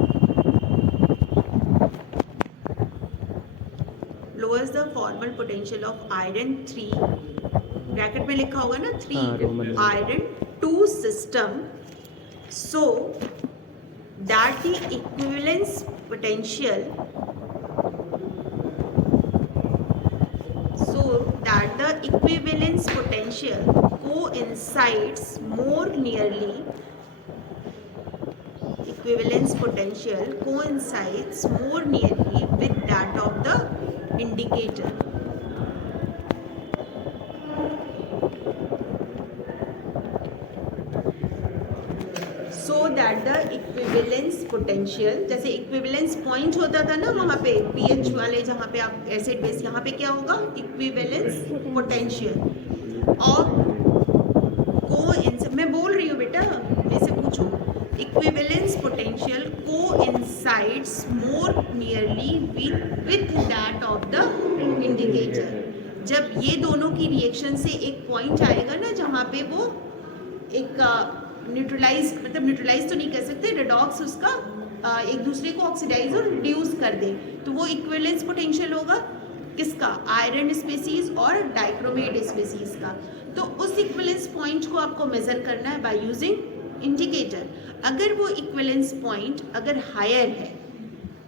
Lowers the formal potential of iron 3 bracket में लिखा होगा ना 3 iron 2 system, so that the equivalence potential coincides more nearly with that of the indicator. So that the equivalence potential, जैसे equivalence point होता था ना वहाँ पे pH वाले, जहाँ पे आप एसिड बेस, यहाँ पे क्या होगा, equivalence potential। और मैं बोल रही हूँ बेटा, मेरे से पूछो, equivalence potential coincides more nearly with that of the indicator। जब ये दोनों की रिएक्शन से एक पॉइंट आएगा ना जहाँ पे वो एक न्यूट्रलाइज, मतलब न्यूट्रलाइज तो नहीं कह सकते, रिडॉक्स उसका एक दूसरे को ऑक्सीडाइज और रिड्यूस कर दे, तो वो इक्विवेलेंस पोटेंशियल होगा किसका, आयरन स्पीसीज और डाइक्रोमेट स्पीसीज का। तो उस इक्विवेलेंस पॉइंट को आपको मेजर करना है बाय यूजिंग इंडिकेटर। अगर वो इक्विवेलेंस पॉइंट अगर हायर है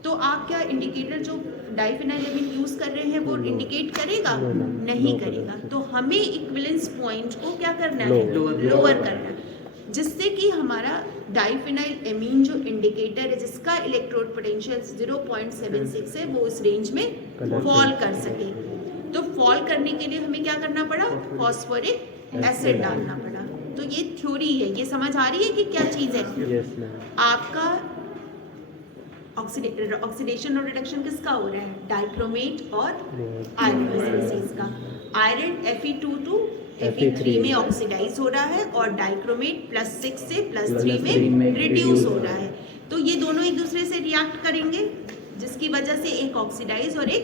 तो आप क्या इंडिकेटर जो डाइफेनाइलेमिन यूज कर रहे हैं वो इंडिकेट करेगा, नहीं करेगा। तो हमें इक्विवेलेंस पॉइंट को क्या करना है, लोअर करना है, जिससे कि हमारा डाइफेनाइल एमीन जो इंडिकेटर है जिसका इलेक्ट्रोड पोटेंशियल 0.76 है वो इस रेंज में फॉल कर सके। तो फॉल करने के लिए हमें क्या करना पड़ा, फॉस्फोरिक एसिड डालना पड़ा। तो ये थ्योरी है, ये समझ आ रही है कि क्या चीज़ है। आपका ऑक्सीडेशन और रिडक्शन किसका हो रहा है, डाइक्रोमेट और आयरन स्पीसीज का। आयरन Fe2 to Fe3 में ऑक्सीडाइज हो रहा है और डाइक्रोमेट +6 से +3 में रिड्यूस हो रहा है। तो ये दोनों एक दूसरे से रिएक्ट करेंगे, जिसकी वजह से एक ऑक्सीडाइज और एक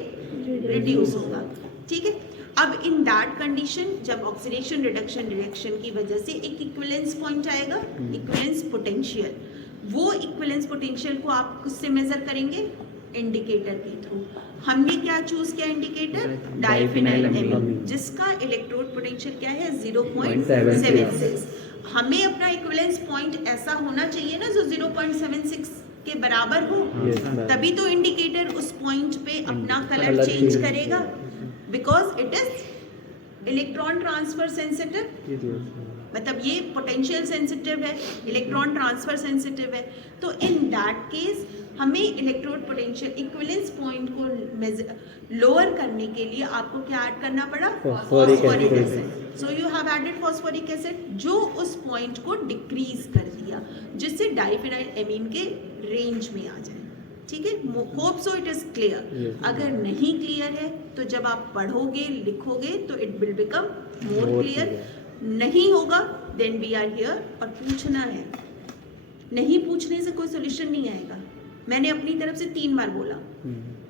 रिड्यूस होगा, ठीक है। अब इन दैट कंडीशन जब ऑक्सीडेशन रिडक्शन रिएक्शन की वजह से एक इक्विवेलेंस पॉइंट आएगा, इक्विवेलेंस पोटेंशियल, वो इक्विवेलेंस पोटेंशियल को आप किससे मेजर करेंगे? इंडिकेटर के थ्रू। हमने क्या चूज किया इंडिकेटर? डाइफिनाइल एमीन, जिसका इलेक्ट्रोड पोटेंशियल क्या है? 0.76। हमें अपना इक्विवेलेंस पॉइंट ऐसा होना चाहिए ना जो 0.76 के बराबर हो, तभी तो इंडिकेटर उस पॉइंट पे अपना कलर चेंज करेगा, because it is electron transfer sensitive, मतलब ये पोटेंशियल सेंसिटिव है, इलेक्ट्रॉन ट्रांसफर सेंसिटिव है। तो इन दैट केस हमें इलेक्ट्रोड पोटेंशियल इक्विवेलेंस पॉइंट को लोअर करने के लिए आपको क्या ऐड करना पड़ा? Phosphoric acid. So you have added phosphoric acid, जो उस पॉइंट को डिक्रीज कर दिया, जिससे डाइफिनाइल एमीन के रेंज में आ जाए, ठीक है। Hope so it is clear. अगर नहीं क्लियर है तो जब आप पढ़ोगे लिखोगे तो it will become more clear. नहीं होगा देन वी आर हियर, और पूछना है, नहीं पूछने से कोई सोल्यूशन नहीं आएगा। मैंने अपनी तरफ से 3 बार बोला,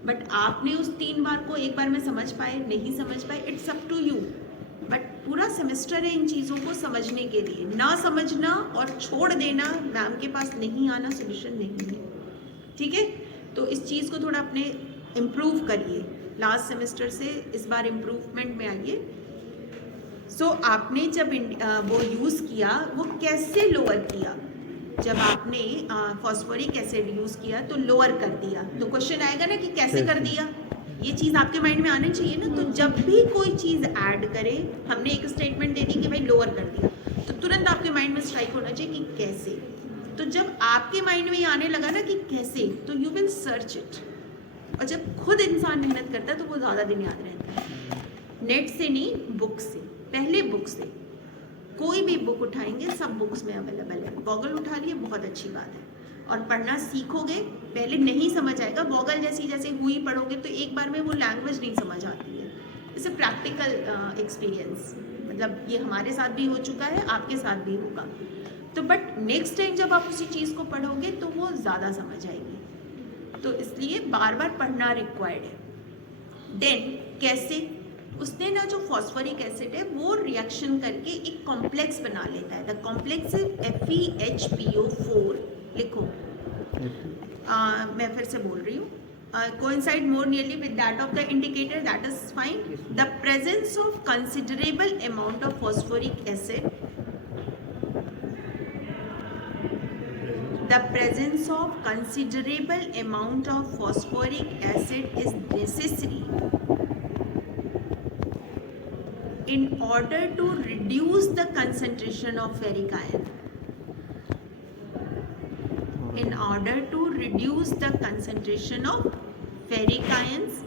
बट आपने उस 3 बार को एक बार में समझ पाए, नहीं समझ पाए, it's up to you. But पूरा सेमेस्टर है इन चीज़ों को समझने के लिए, ना समझना और छोड़ देना, मैम के पास नहीं आना सोल्यूशन नहीं है, ठीक है। तो इस चीज़ को थोड़ा अपने इम्प्रूव करिए, लास्ट सेमेस्टर से इस बार इम्प्रूवमेंट में आइए। सो आपने जब वो यूज़ किया, वो कैसे लोअर किया? जब आपने फॉस्फोरिक एसिड यूज़ किया तो लोअर कर दिया, तो क्वेश्चन आएगा ना कि कैसे कर दिया, ये चीज़ आपके माइंड में आनी चाहिए ना। तो जब भी कोई चीज़ ऐड करे, हमने एक स्टेटमेंट दे दी कि भाई लोअर कर दिया, तो तुरंत आपके माइंड में स्ट्राइक होना चाहिए कि कैसे। तो जब आपके माइंड में ये आने लगा ना कि कैसे, तो यू विल सर्च इट, और जब खुद इंसान मेहनत करता है तो वो ज़्यादा दिन याद रहता है। नेट से नहीं, बुक से, पहले बुक से। कोई भी बुक उठाएंगे, सब बुक्स में अवेलेबल है। गॉगल उठा लिए, बहुत अच्छी बात है, और पढ़ना सीखोगे। पहले नहीं समझ आएगा, गॉगल जैसे हुई पढ़ोगे तो एक बार में वो लैंग्वेज नहीं समझ आती है। इट्स अ प्रैक्टिकल एक्सपीरियंस, मतलब ये हमारे साथ भी हो चुका है, आपके साथ भी होगा। तो बट नेक्स्ट टाइम जब आप उसी चीज़ को पढ़ोगे तो वो ज़्यादा समझ आएगी, तो इसलिए बार बार पढ़ना रिक्वायर्ड है। देन कैसे? उसने ना जो फॉस्फोरिक एसिड है वो रिएक्शन करके एक कॉम्प्लेक्स बना लेता है। द कॉम्प्लेक्स FeHPO4 लिखो, मैं फिर से बोल रही हूँ, coincide more nearly with that of the indicator, that is fine. The presence of considerable amount of phosphoric acid, the presence of considerable amount of phosphoric acid is necessary in order to reduce the concentration of ferric ion. In order to reduce the concentration of ferric ions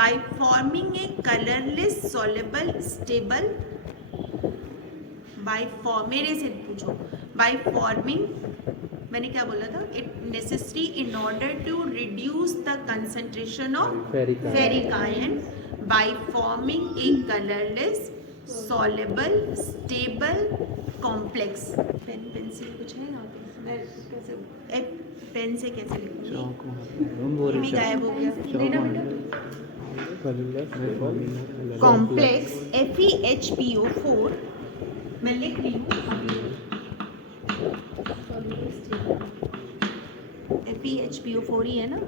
by forming a colorless soluble stable, मेरे से पूछो, by forming, मैंने क्या बोला था? It necessary in order to reduce the concentration of ferric ion by forming a colorless soluble stable complex. Pencil कुछ है यहाँ पे? मैं कैसे पेन से कैसे लिखूंगी? भी गायब हो गया। देना बेटा। कॉम्प्लेक्स FeHPO4 मैं लिख रही हूँ। FeHPO4 ही है ना?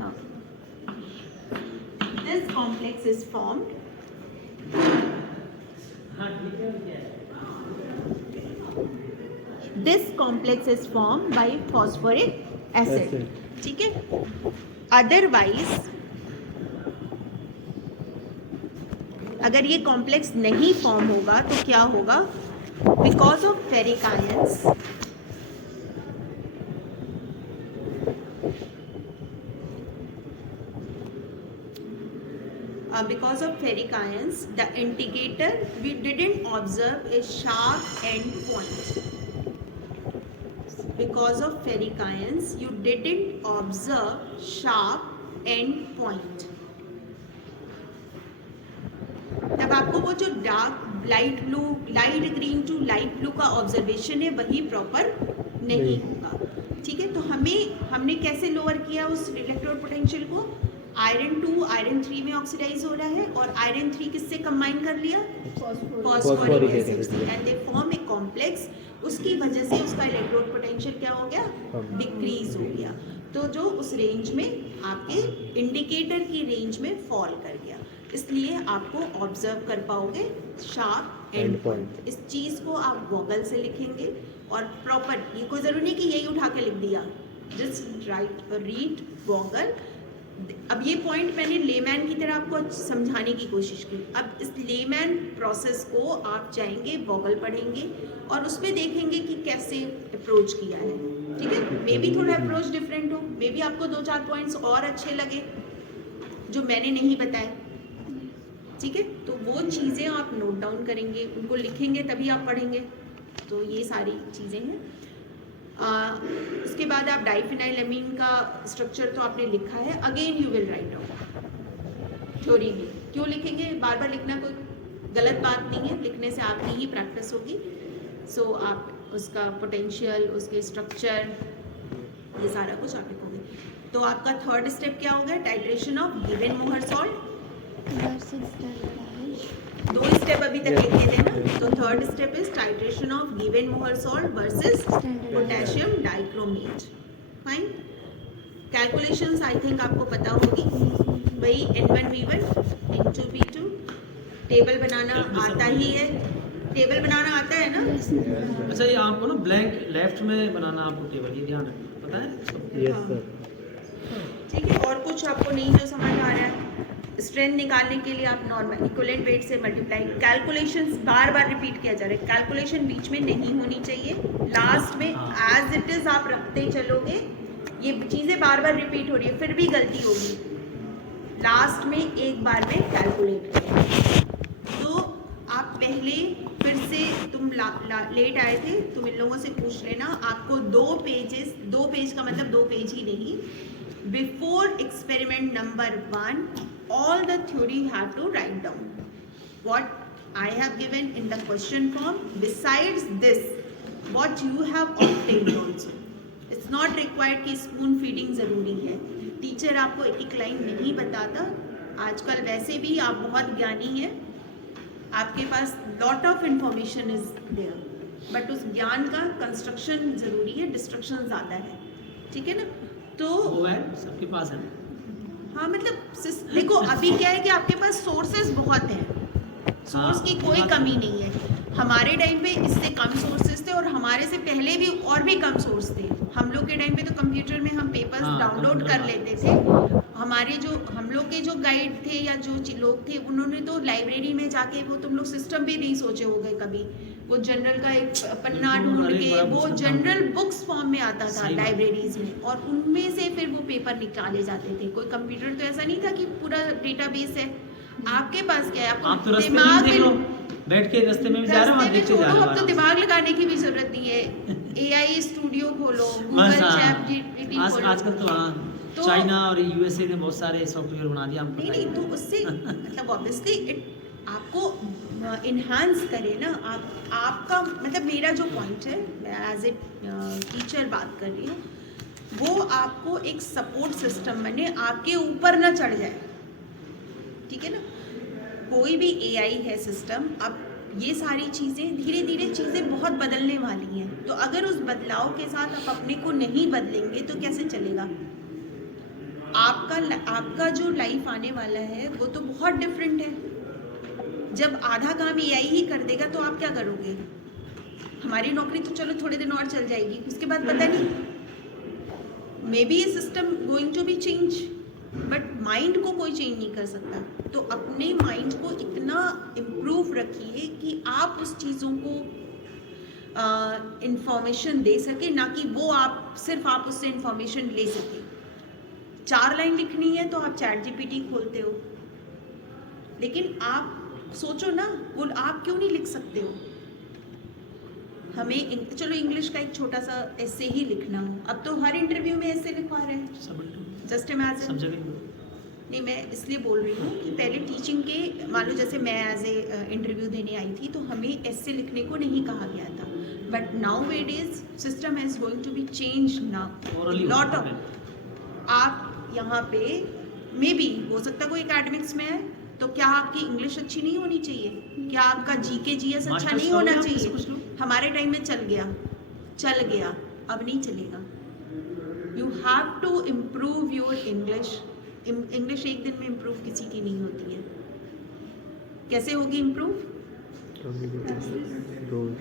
हाँ। This complex is formed by phosphoric acid, ठीक है। अदरवाइज अगर ये कॉम्प्लेक्स नहीं फॉर्म होगा तो क्या होगा? Because of ferric ions, because of ferric ions, the indicator, we didn't observe a sharp end point. Because of ferric ions, you didn't observe sharp end point. तब आपको वो जो dark light green to light blue का observation है वही proper नहीं होगा। ठीक है, तो हमने कैसे लोअर किया उस इलेक्ट्रोड पोटेंशियल को? आयरन 2 आयरन 3 में ऑक्सीडाइज हो रहा है और आयरन 3 किससे कंबाइन कर लिया? फॉस्फोरिक एसिड से, and they form a complex. उसकी वजह से उसका इलेक्ट्रोड पोटेंशियल क्या हो गया? डिक्रीज हो गया। तो जो उस रेंज में आपके इंडिकेटर की रेंज में फॉल कर गया, इसलिए आपको ऑब्जर्व कर पाओगे शार्प एंड पॉइंट। इस चीज़ को आप गॉगल से लिखेंगे और प्रॉपर, ये कोई ज़रूरी नहीं कि यही उठा के लिख दिया, जस्ट रीड गॉगल। अब ये पॉइंट मैंने लेमैन की तरह आपको समझाने की कोशिश की। अब इस लेमैन प्रोसेस को आप जाएंगे गॉगल पढ़ेंगे और उसमें देखेंगे कि कैसे अप्रोच किया है। ठीक है, मे बी थोड़ा अप्रोच डिफरेंट हो, मे बी आपको 2-4 पॉइंट्स और अच्छे लगे जो मैंने नहीं बताए। ठीक है, तो वो चीज़ें आप नोट डाउन करेंगे, उनको लिखेंगे, तभी आप पढ़ेंगे। तो ये सारी चीज़ें हैं। उसके बाद आप डाइफिनाइलएमीन का स्ट्रक्चर तो आपने लिखा है, again you will write down theory में। क्यों लिखेंगे? बार बार लिखना कोई गलत बात नहीं है, लिखने से आपकी ही प्रैक्टिस होगी। सो आप उसका पोटेंशियल, उसके स्ट्रक्चर, ये सारा कुछ आप लिखोगे। तो आपका थर्ड स्टेप क्या हो गया? टाइट्रेशन ऑफ गिवन मोहर सॉल्ट। दो स्टेप अभी तक लिखे थे ना, तो third step is titration of given मोहर salt versus potassium dichromate. Fine, calculations I think आपको पता होगी, वही N1V1 N2V2। टेबल बनाना आता ही है, टेबल बनाना आता है ना? अच्छा, ये आपको ना ब्लैंक लेफ्ट में बनाना आपको टेबल, ये ध्यान रखना, पता है? Yes sir. ठीक है, और कुछ आपको नहीं जो समझ आ रहा है? स्ट्रेंथ निकालने के लिए आप नॉर्मल इक्विवेलेंट वेट से मल्टीप्लाई। कैलकुलेशंस बार बार रिपीट किया जा रहा है, कैलकुलेशन बीच में नहीं होनी चाहिए, लास्ट में एज इट इज आप रखते चलोगे। ये चीज़ें बार बार रिपीट हो रही है, फिर भी गलती होगी, लास्ट में एक बार में कैलकुलेट करें। तो आप पहले फिर से तुम लेट आए थे, तुम इन लोगों से पूछ लेना, आपको 2 पेज का मतलब 2 पेज ही नहीं, before experiment number 1 all the theory you have to write down what I have given in the question form. Besides this, what you have obtained also. It's not required कि spoon feeding ज़रूरी है। Teacher आपको एक line नहीं बताता। आजकल वैसे भी आप बहुत ज्ञानी हैं, आपके पास lot of information is there, but उस ज्ञान का कंस्ट्रक्शन ज़रूरी है, डिस्ट्रक्शन ज़्यादा है। ठीक है ना? तो वो है सबके पास है। हाँ, मतलब देखो अभी क्या है कि आपके पास सोर्सेज बहुत हैं, सोर्स की कोई कमी नहीं है। हमारे टाइम पे इससे कम सोर्सेज थे और हमारे से पहले भी और भी कम सोर्स थे। हम लोग के टाइम पे तो कंप्यूटर में हम पेपर्स डाउनलोड कर लेते थे। हम लोग के जो गाइड थे या जो लोग थे, उन्होंने तो लाइब्रेरी में जाके, वो तुम लोग सिस्टम भी नहीं सोचे होंगे कभी, वो जनरल का एक पन्ना ढूंढ के, वो जनरल बुक्स फॉर्म में आता था लाइब्रेरीज में, और उनमें से फिर वो पेपर निकाले जाते थे। कोई कंप्यूटर तो ऐसा नहीं था कि पूरा डेटाबेस है। आपके पास क्या है? आप तो दिमाग में बैठ के रास्ते में भी जा रहे हो, देखते जा रहे हो। अब तो दिमाग लगाने की भी जरूरत नहीं है, AI स्टूडियो खोलो, गूगल चैट जीपीटी खोलो। आजकल तो चाइना और यूएसए ने बहुत सारे सॉफ्टवेयर बना दिया हमको। नहीं, तो उससे मतलब ऑब्वियसली आपको इन्हांस करे ना। आपका मतलब मेरा जो पॉइंट है, मैं एज ए टीचर बात कर रही हूँ, वो आपको एक सपोर्ट सिस्टम बने, आपके ऊपर ना चढ़ जाए। ठीक है ना? कोई भी AI है सिस्टम, अब ये सारी चीज़ें धीरे धीरे चीज़ें बहुत बदलने वाली हैं, तो अगर उस बदलाव के साथ आप अपने को नहीं बदलेंगे तो कैसे चलेगा? आपका जो लाइफ आने वाला है वो तो बहुत डिफरेंट है। जब आधा काम AI ही कर देगा तो आप क्या करोगे? हमारी नौकरी तो चलो थोड़े दिन और चल जाएगी, उसके बाद पता नहीं, मे बी ये system going to be change, but mind को कोई चेंज नहीं कर सकता। तो अपने माइंड को इतना इम्प्रूव रखिए कि आप उस चीज़ों को इंफॉर्मेशन दे सके, ना कि वो सिर्फ आप उससे इंफॉर्मेशन ले सके। 4 लाइन लिखनी है तो आप चैट जीपीटी खोलते हो, लेकिन आप सोचो ना, वो आप क्यों नहीं लिख सकते हो? हमें चलो इंग्लिश का एक छोटा सा ऐसे ही लिखना हो, अब तो हर इंटरव्यू में ऐसे लिखवा रहे हैं, जस्ट इमेजिन। नहीं, मैं इसलिए बोल रही हूँ कि पहले टीचिंग के, मान लो जैसे मैं एज ए इंटरव्यू देने आई थी तो हमें ऐसे लिखने को नहीं कहा गया था, but now wait is system is going to be change now lot of. आप यहाँ पे मे बी हो सकता है कोई एकेडमिक्स में है, तो क्या आपकी इंग्लिश अच्छी नहीं होनी चाहिए? क्या आपका जीके जीएस अच्छा Masters नहीं करोगे होना आप किसी कुछ चाहिए? लोग? हमारे टाइम में चल गया, अब नहीं चलेगा। You have to improve your English. English एक दिन में इम्प्रूव किसी की नहीं होती है। कैसे होगी इम्प्रूव?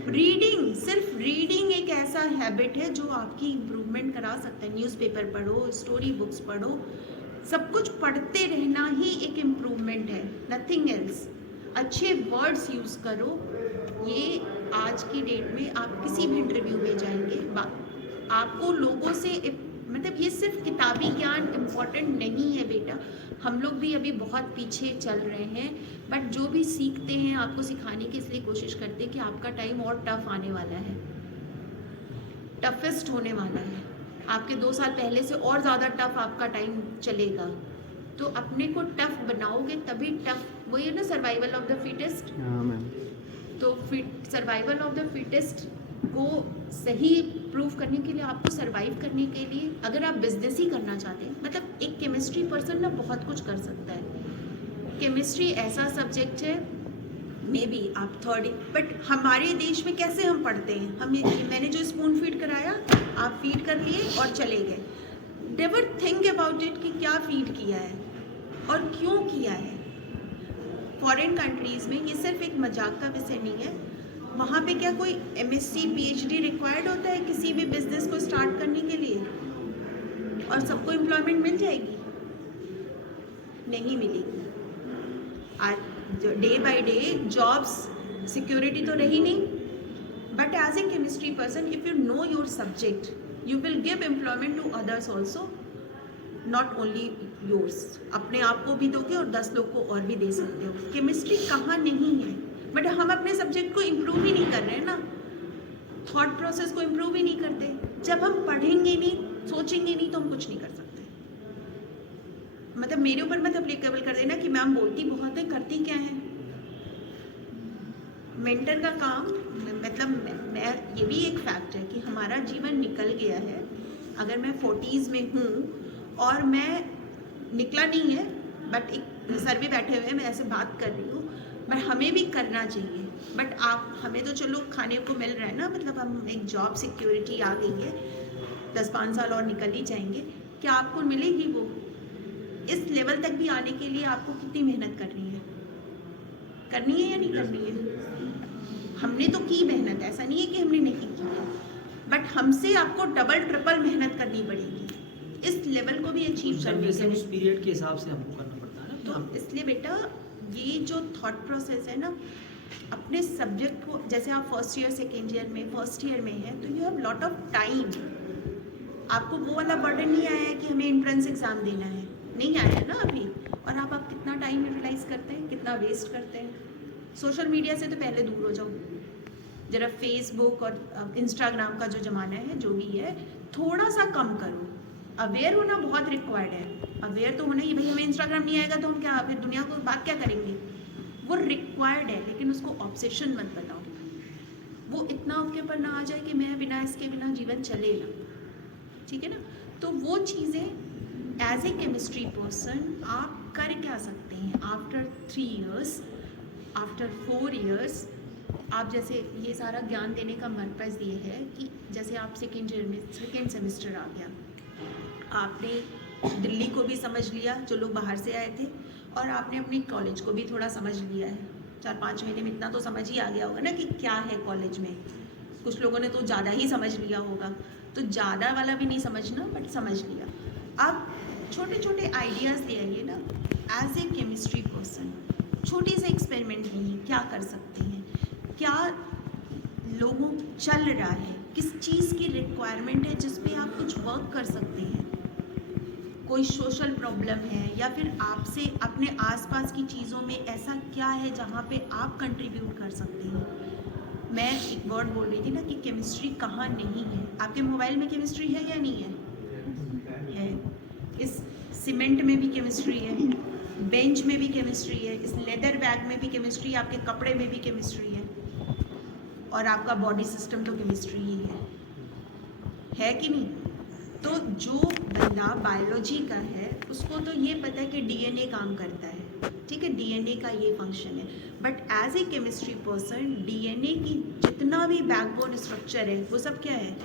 रीडिंग, सिर्फ रीडिंग एक ऐसा हैबिट है जो आपकी इम्प्रूवमेंट करा सकता है। न्यूज़पेपर पढ़ो, स्टोरी बुक्स पढ़ो, सब कुछ पढ़ते रहना ही एक इम्प्रूवमेंट है, नथिंग एल्स। अच्छे वर्ड्स यूज़ करो। ये आज की डेट में आप किसी भी इंटरव्यू में जाएंगे, आपको लोगों से, मतलब ये सिर्फ किताबी ज्ञान इम्पॉर्टेंट नहीं है बेटा। हम लोग भी अभी बहुत पीछे चल रहे हैं, बट जो भी सीखते हैं आपको सिखाने की इसलिए कोशिश करते हैं कि आपका टाइम और टफ आने वाला है, टफेस्ट होने वाला है। आपके 2 साल पहले से और ज़्यादा टफ आपका टाइम चलेगा, तो अपने को टफ बनाओगे तभी टफ, वही है ना, सर्वाइवल ऑफ द फिटेस्ट। हाँ मैम। तो सर्वाइवल ऑफ द फिटेस्ट को सही प्रूव करने के लिए, आपको सर्वाइव करने के लिए, अगर आप बिजनेस ही करना चाहते हैं, मतलब एक केमिस्ट्री पर्सन ना बहुत कुछ कर सकता है। केमिस्ट्री ऐसा सब्जेक्ट है, मे बी आप थर्ड, बट हमारे देश में कैसे हम पढ़ते हैं, मैंने जो स्पून फीड कराया, आप फीड कर लिए और चले गए। नेवर थिंक अबाउट इट कि क्या फीड किया है और क्यों किया है। फॉरेन कंट्रीज़ में ये सिर्फ एक मजाक का विषय नहीं है। वहाँ पे क्या कोई MSc PhD रिक्वायर्ड होता है किसी भी बिजनेस को स्टार्ट करने के लिए, और सबको एम्प्लॉयमेंट मिल जाएगी? नहीं मिलेगी। आज day by day jobs security तो रही नहीं, but as a chemistry person if you know your subject you will give employment to others also, not only yours. अपने आप को भी दोगे और 10 लोग को और भी दे सकते हो। केमिस्ट्री कहाँ नहीं है, बट हम अपने सब्जेक्ट को इम्प्रूव ही नहीं कर रहे हैं ना, थॉट प्रोसेस को इम्प्रूव ही नहीं करते। जब हम पढ़ेंगे नहीं, सोचेंगे नहीं, तो हम कुछ नहीं कर सकते। मतलब मेरे ऊपर मत अप्लीकेबल कर देना कि मैम बोलती बहुत है, करती क्या है। मेंटर का काम, मतलब मैं, ये भी एक फैक्ट है कि हमारा जीवन निकल गया है। अगर मैं 40s में हूँ और मैं निकला नहीं है, बट एक सर भी बैठे हुए हैं, मैं ऐसे बात कर रही हूँ, बट हमें भी करना चाहिए। बट आप, हमें तो चलो खाने को मिल रहा है ना, मतलब हम एक जॉब सिक्योरिटी आ गई है, 10-5 साल और निकल ही जाएंगे, क्या आपको मिलेगी वो? इस लेवल तक भी आने के लिए आपको कितनी मेहनत करनी है या नहीं करनी है? हमने तो की मेहनत, ऐसा नहीं है कि हमने नहीं की है, बट हमसे आपको डबल ट्रिपल मेहनत करनी पड़ेगी इस लेवल को भी अचीव करने के लिए। उस पीरियड के हिसाब से हमको करना पड़ता है ना। तो इसलिए बेटा ये जो थॉट प्रोसेस है ना, अपने सब्जेक्ट को, जैसे आप फर्स्ट ईयर सेकेंड ईयर में, फर्स्ट ईयर में है, तो you have lot of time. आपको वो वाला बर्डन नहीं आया है कि हमें एंट्रेंस एग्जाम देना है, नहीं आया है ना अभी। और आप कितना टाइम यूटिलाइज करते हैं, कितना वेस्ट करते हैं। सोशल मीडिया से तो पहले दूर हो जाओ जरा। फेसबुक और इंस्टाग्राम का जो ज़माना है, जो भी है, थोड़ा सा कम करो। अवेयर होना बहुत रिक्वायर्ड है। अवेयर तो होना ही, भाई हमें इंस्टाग्राम नहीं आएगा तो हम क्या, फिर दुनिया को बात क्या करेंगे, वो रिक्वायर्ड है। लेकिन उसको ऑब्सेशन मत बताओ, वो इतना आपके ऊपर ना आ जाए कि मैं बिना इसके बिना जीवन चले ना, ठीक है ना। तो वो चीज़ें एज ए केमिस्ट्री पर्सन आप कर क्या सकते हैं आफ्टर 3 इयर्स, आफ्टर 4 इयर्स। आप जैसे ये सारा ज्ञान देने का पर्पस ये है कि जैसे आप सेकेंड ईयर में, सेकेंड सेमेस्टर आ गया, आपने दिल्ली को भी समझ लिया जो लोग बाहर से आए थे, और आपने अपनी कॉलेज को भी थोड़ा समझ लिया है। 4-5 महीने में इतना तो समझ ही आ गया होगा ना कि क्या है कॉलेज में। कुछ लोगों ने तो ज़्यादा ही समझ लिया होगा, तो ज़्यादा वाला भी नहीं समझना, बट समझ लिया। अब छोटे छोटे आइडियाज़ ले आइए ना एज ए केमिस्ट्री पर्सन। छोटे से एक्सपेरिमेंट लिए क्या कर सकते हैं, क्या लोगों चल रहा है, किस चीज़ की रिक्वायरमेंट है जिस पे आप कुछ वर्क कर सकते हैं। कोई सोशल प्रॉब्लम है, या फिर आपसे अपने आसपास की चीज़ों में ऐसा क्या है जहाँ पे आप कंट्रीब्यूट कर सकते हैं। मैं एक वर्ड बोल रही थी ना कि केमिस्ट्री कहाँ नहीं है। आपके मोबाइल में केमिस्ट्री है या नहीं है? है। इस सीमेंट में भी केमिस्ट्री है, बेंच में भी केमिस्ट्री है, इस लेदर बैग में भी केमिस्ट्री है, आपके कपड़े में भी केमिस्ट्री है, और आपका बॉडी सिस्टम तो केमिस्ट्री ही है कि नहीं? तो जो बंदा बायोलॉजी का है उसको तो ये पता है कि डीएनए काम करता है, ठीक है, डीएनए का ये फंक्शन है, but as a chemistry person DNA की जितना भी बैकबोन स्ट्रक्चर है वो सब क्या है?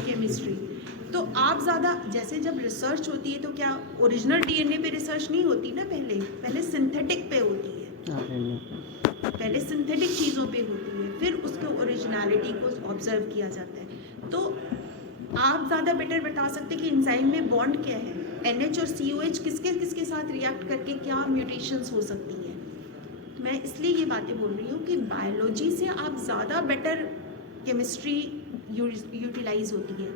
केमिस्ट्री। तो आप ज़्यादा जैसे जब रिसर्च होती है तो क्या ओरिजिनल डीएनए पे रिसर्च नहीं होती ना, पहले सिंथेटिक पे होती है, पहले सिंथेटिक चीज़ों पे होती है, फिर उसके ओरिजिनलिटी को ऑब्जर्व किया जाता है। तो आप ज़्यादा बेटर बता सकते कि एंजाइम में बॉन्ड क्या है, NH और COH किसके किसके साथ रिएक्ट करके क्या म्यूटेशंस हो सकती हैं। मैं इसलिए ये बातें बोल रही हूँ कि बायोलॉजी से आप ज़्यादा बेटर केमिस्ट्री यूटिलाइज होती है,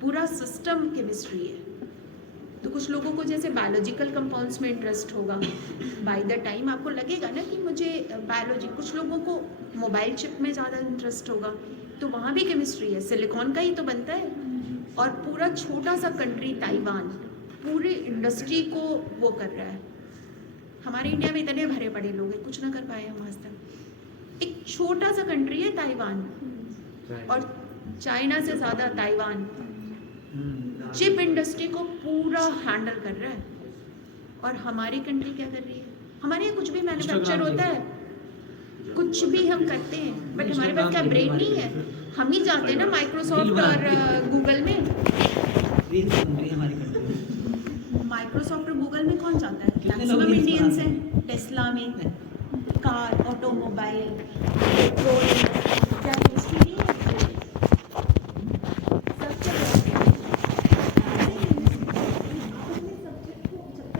पूरा सिस्टम केमिस्ट्री है। तो कुछ लोगों को जैसे बायोलॉजिकल कंपाउंड्स में इंटरेस्ट होगा, बाय द टाइम आपको लगेगा ना कि मुझे बायोलॉजी, कुछ लोगों को मोबाइल चिप में ज़्यादा इंटरेस्ट होगा तो वहाँ भी केमिस्ट्री है, सिलिकॉन का ही तो बनता है। और पूरा छोटा सा कंट्री ताइवान पूरी इंडस्ट्री को वो कर रहा है। हमारे इंडिया में इतने भरे पड़े लोग हैं, कुछ ना कर पाए हम आज तक। एक छोटा सा कंट्री है ताइवान, और चाइना से ज़्यादा ताइवान चिप इंडस्ट्री को पूरा हैंडल कर रहा है। और हमारी कंट्री क्या कर रही है? हमारे यहाँ कुछ भी मैन्युफैक्चर होता है, कुछ भी हम करते हैं, बट हमारे पास क्या ब्रेन नहीं है? हम ही जाते हैं ना माइक्रोसॉफ्ट और गूगल में। माइक्रोसॉफ्ट और गूगल में कौन जाता है? मैक्सिमम इंडियंस हैं। टेस्ला में, कार, ऑटोमोबाइल,